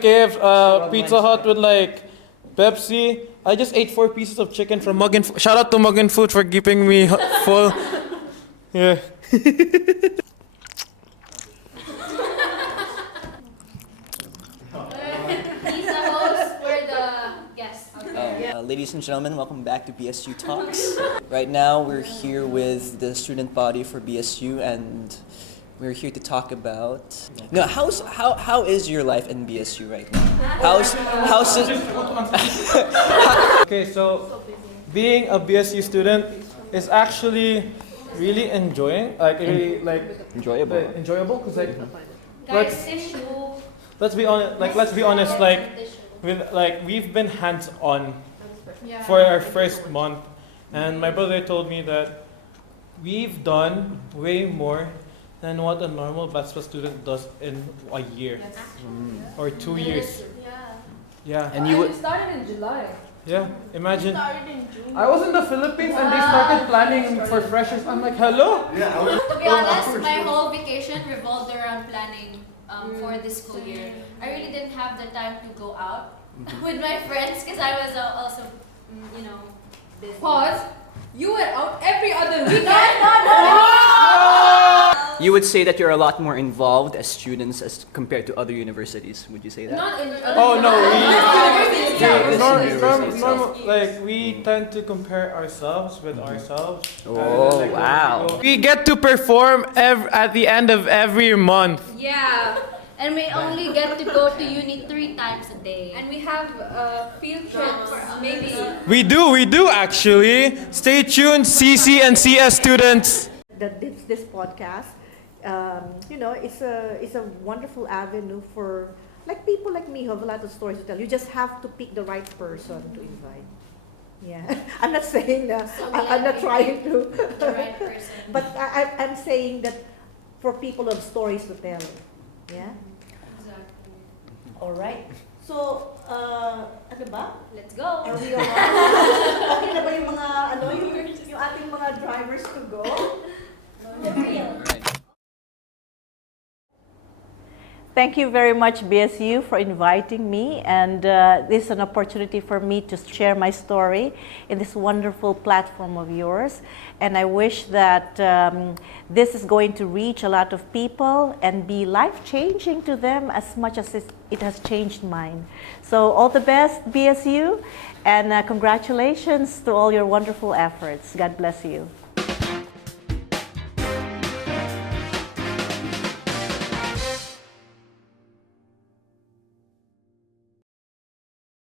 Pizza Hut with like Pepsi. I just ate 4 pieces of chicken from Muggen. Shout out to Muggen Food for keeping me full. Yeah. He's the host, we're the guests. Ladies and gentlemen, welcome back to BSU Talks. Right now, we're here with the student body for BSU, and we're here to talk about. No, how is your life in BSU right now? How's it? Okay, so being a BSU student is actually really enjoying, like really like Enjoyable. enjoyable, cause like Guys, tissue. let's be honest, we've been hands on for our first month, and my brother told me that we've done way more than what a normal bachelor student does in a year or 2 years. Yeah. And you would. We started in July. Yeah, imagine. I was in the Philippines and they started planning for freshers. I'm like, hello? To be honest, my whole vacation revolved around planning for this school year. I really didn't have the time to go out with my friends because I was also, busy. Pause. You were out every other weekend. You would say that you're a lot more involved as students as compared to other universities. Would you say that? Not in Oh no, Universities. like we tend to compare ourselves with ourselves. Oh, Like, wow. We get to perform at the end of every month. Yeah, and we only get to go to uni 3 times a day. And we have field trips, maybe. We do actually. Stay tuned, CC and CS students. That this podcast, it's a wonderful avenue for like people like me who have a lot of stories to tell. You just have to pick the right person to invite. Yeah, I'm not saying that. So I'm not trying to. The right person. But I'm saying that for people who have stories to tell. Yeah. Exactly. All right. So, ano ba? Let's go. Are we all okay na ba yung mga yung ating mga drivers to go? Thank you very much, BSU, for inviting me, and this is an opportunity for me to share my story in this wonderful platform of yours. And I wish that this is going to reach a lot of people and be life-changing to them as much as it has changed mine. So all the best, BSU, and congratulations to all your wonderful efforts. God bless you.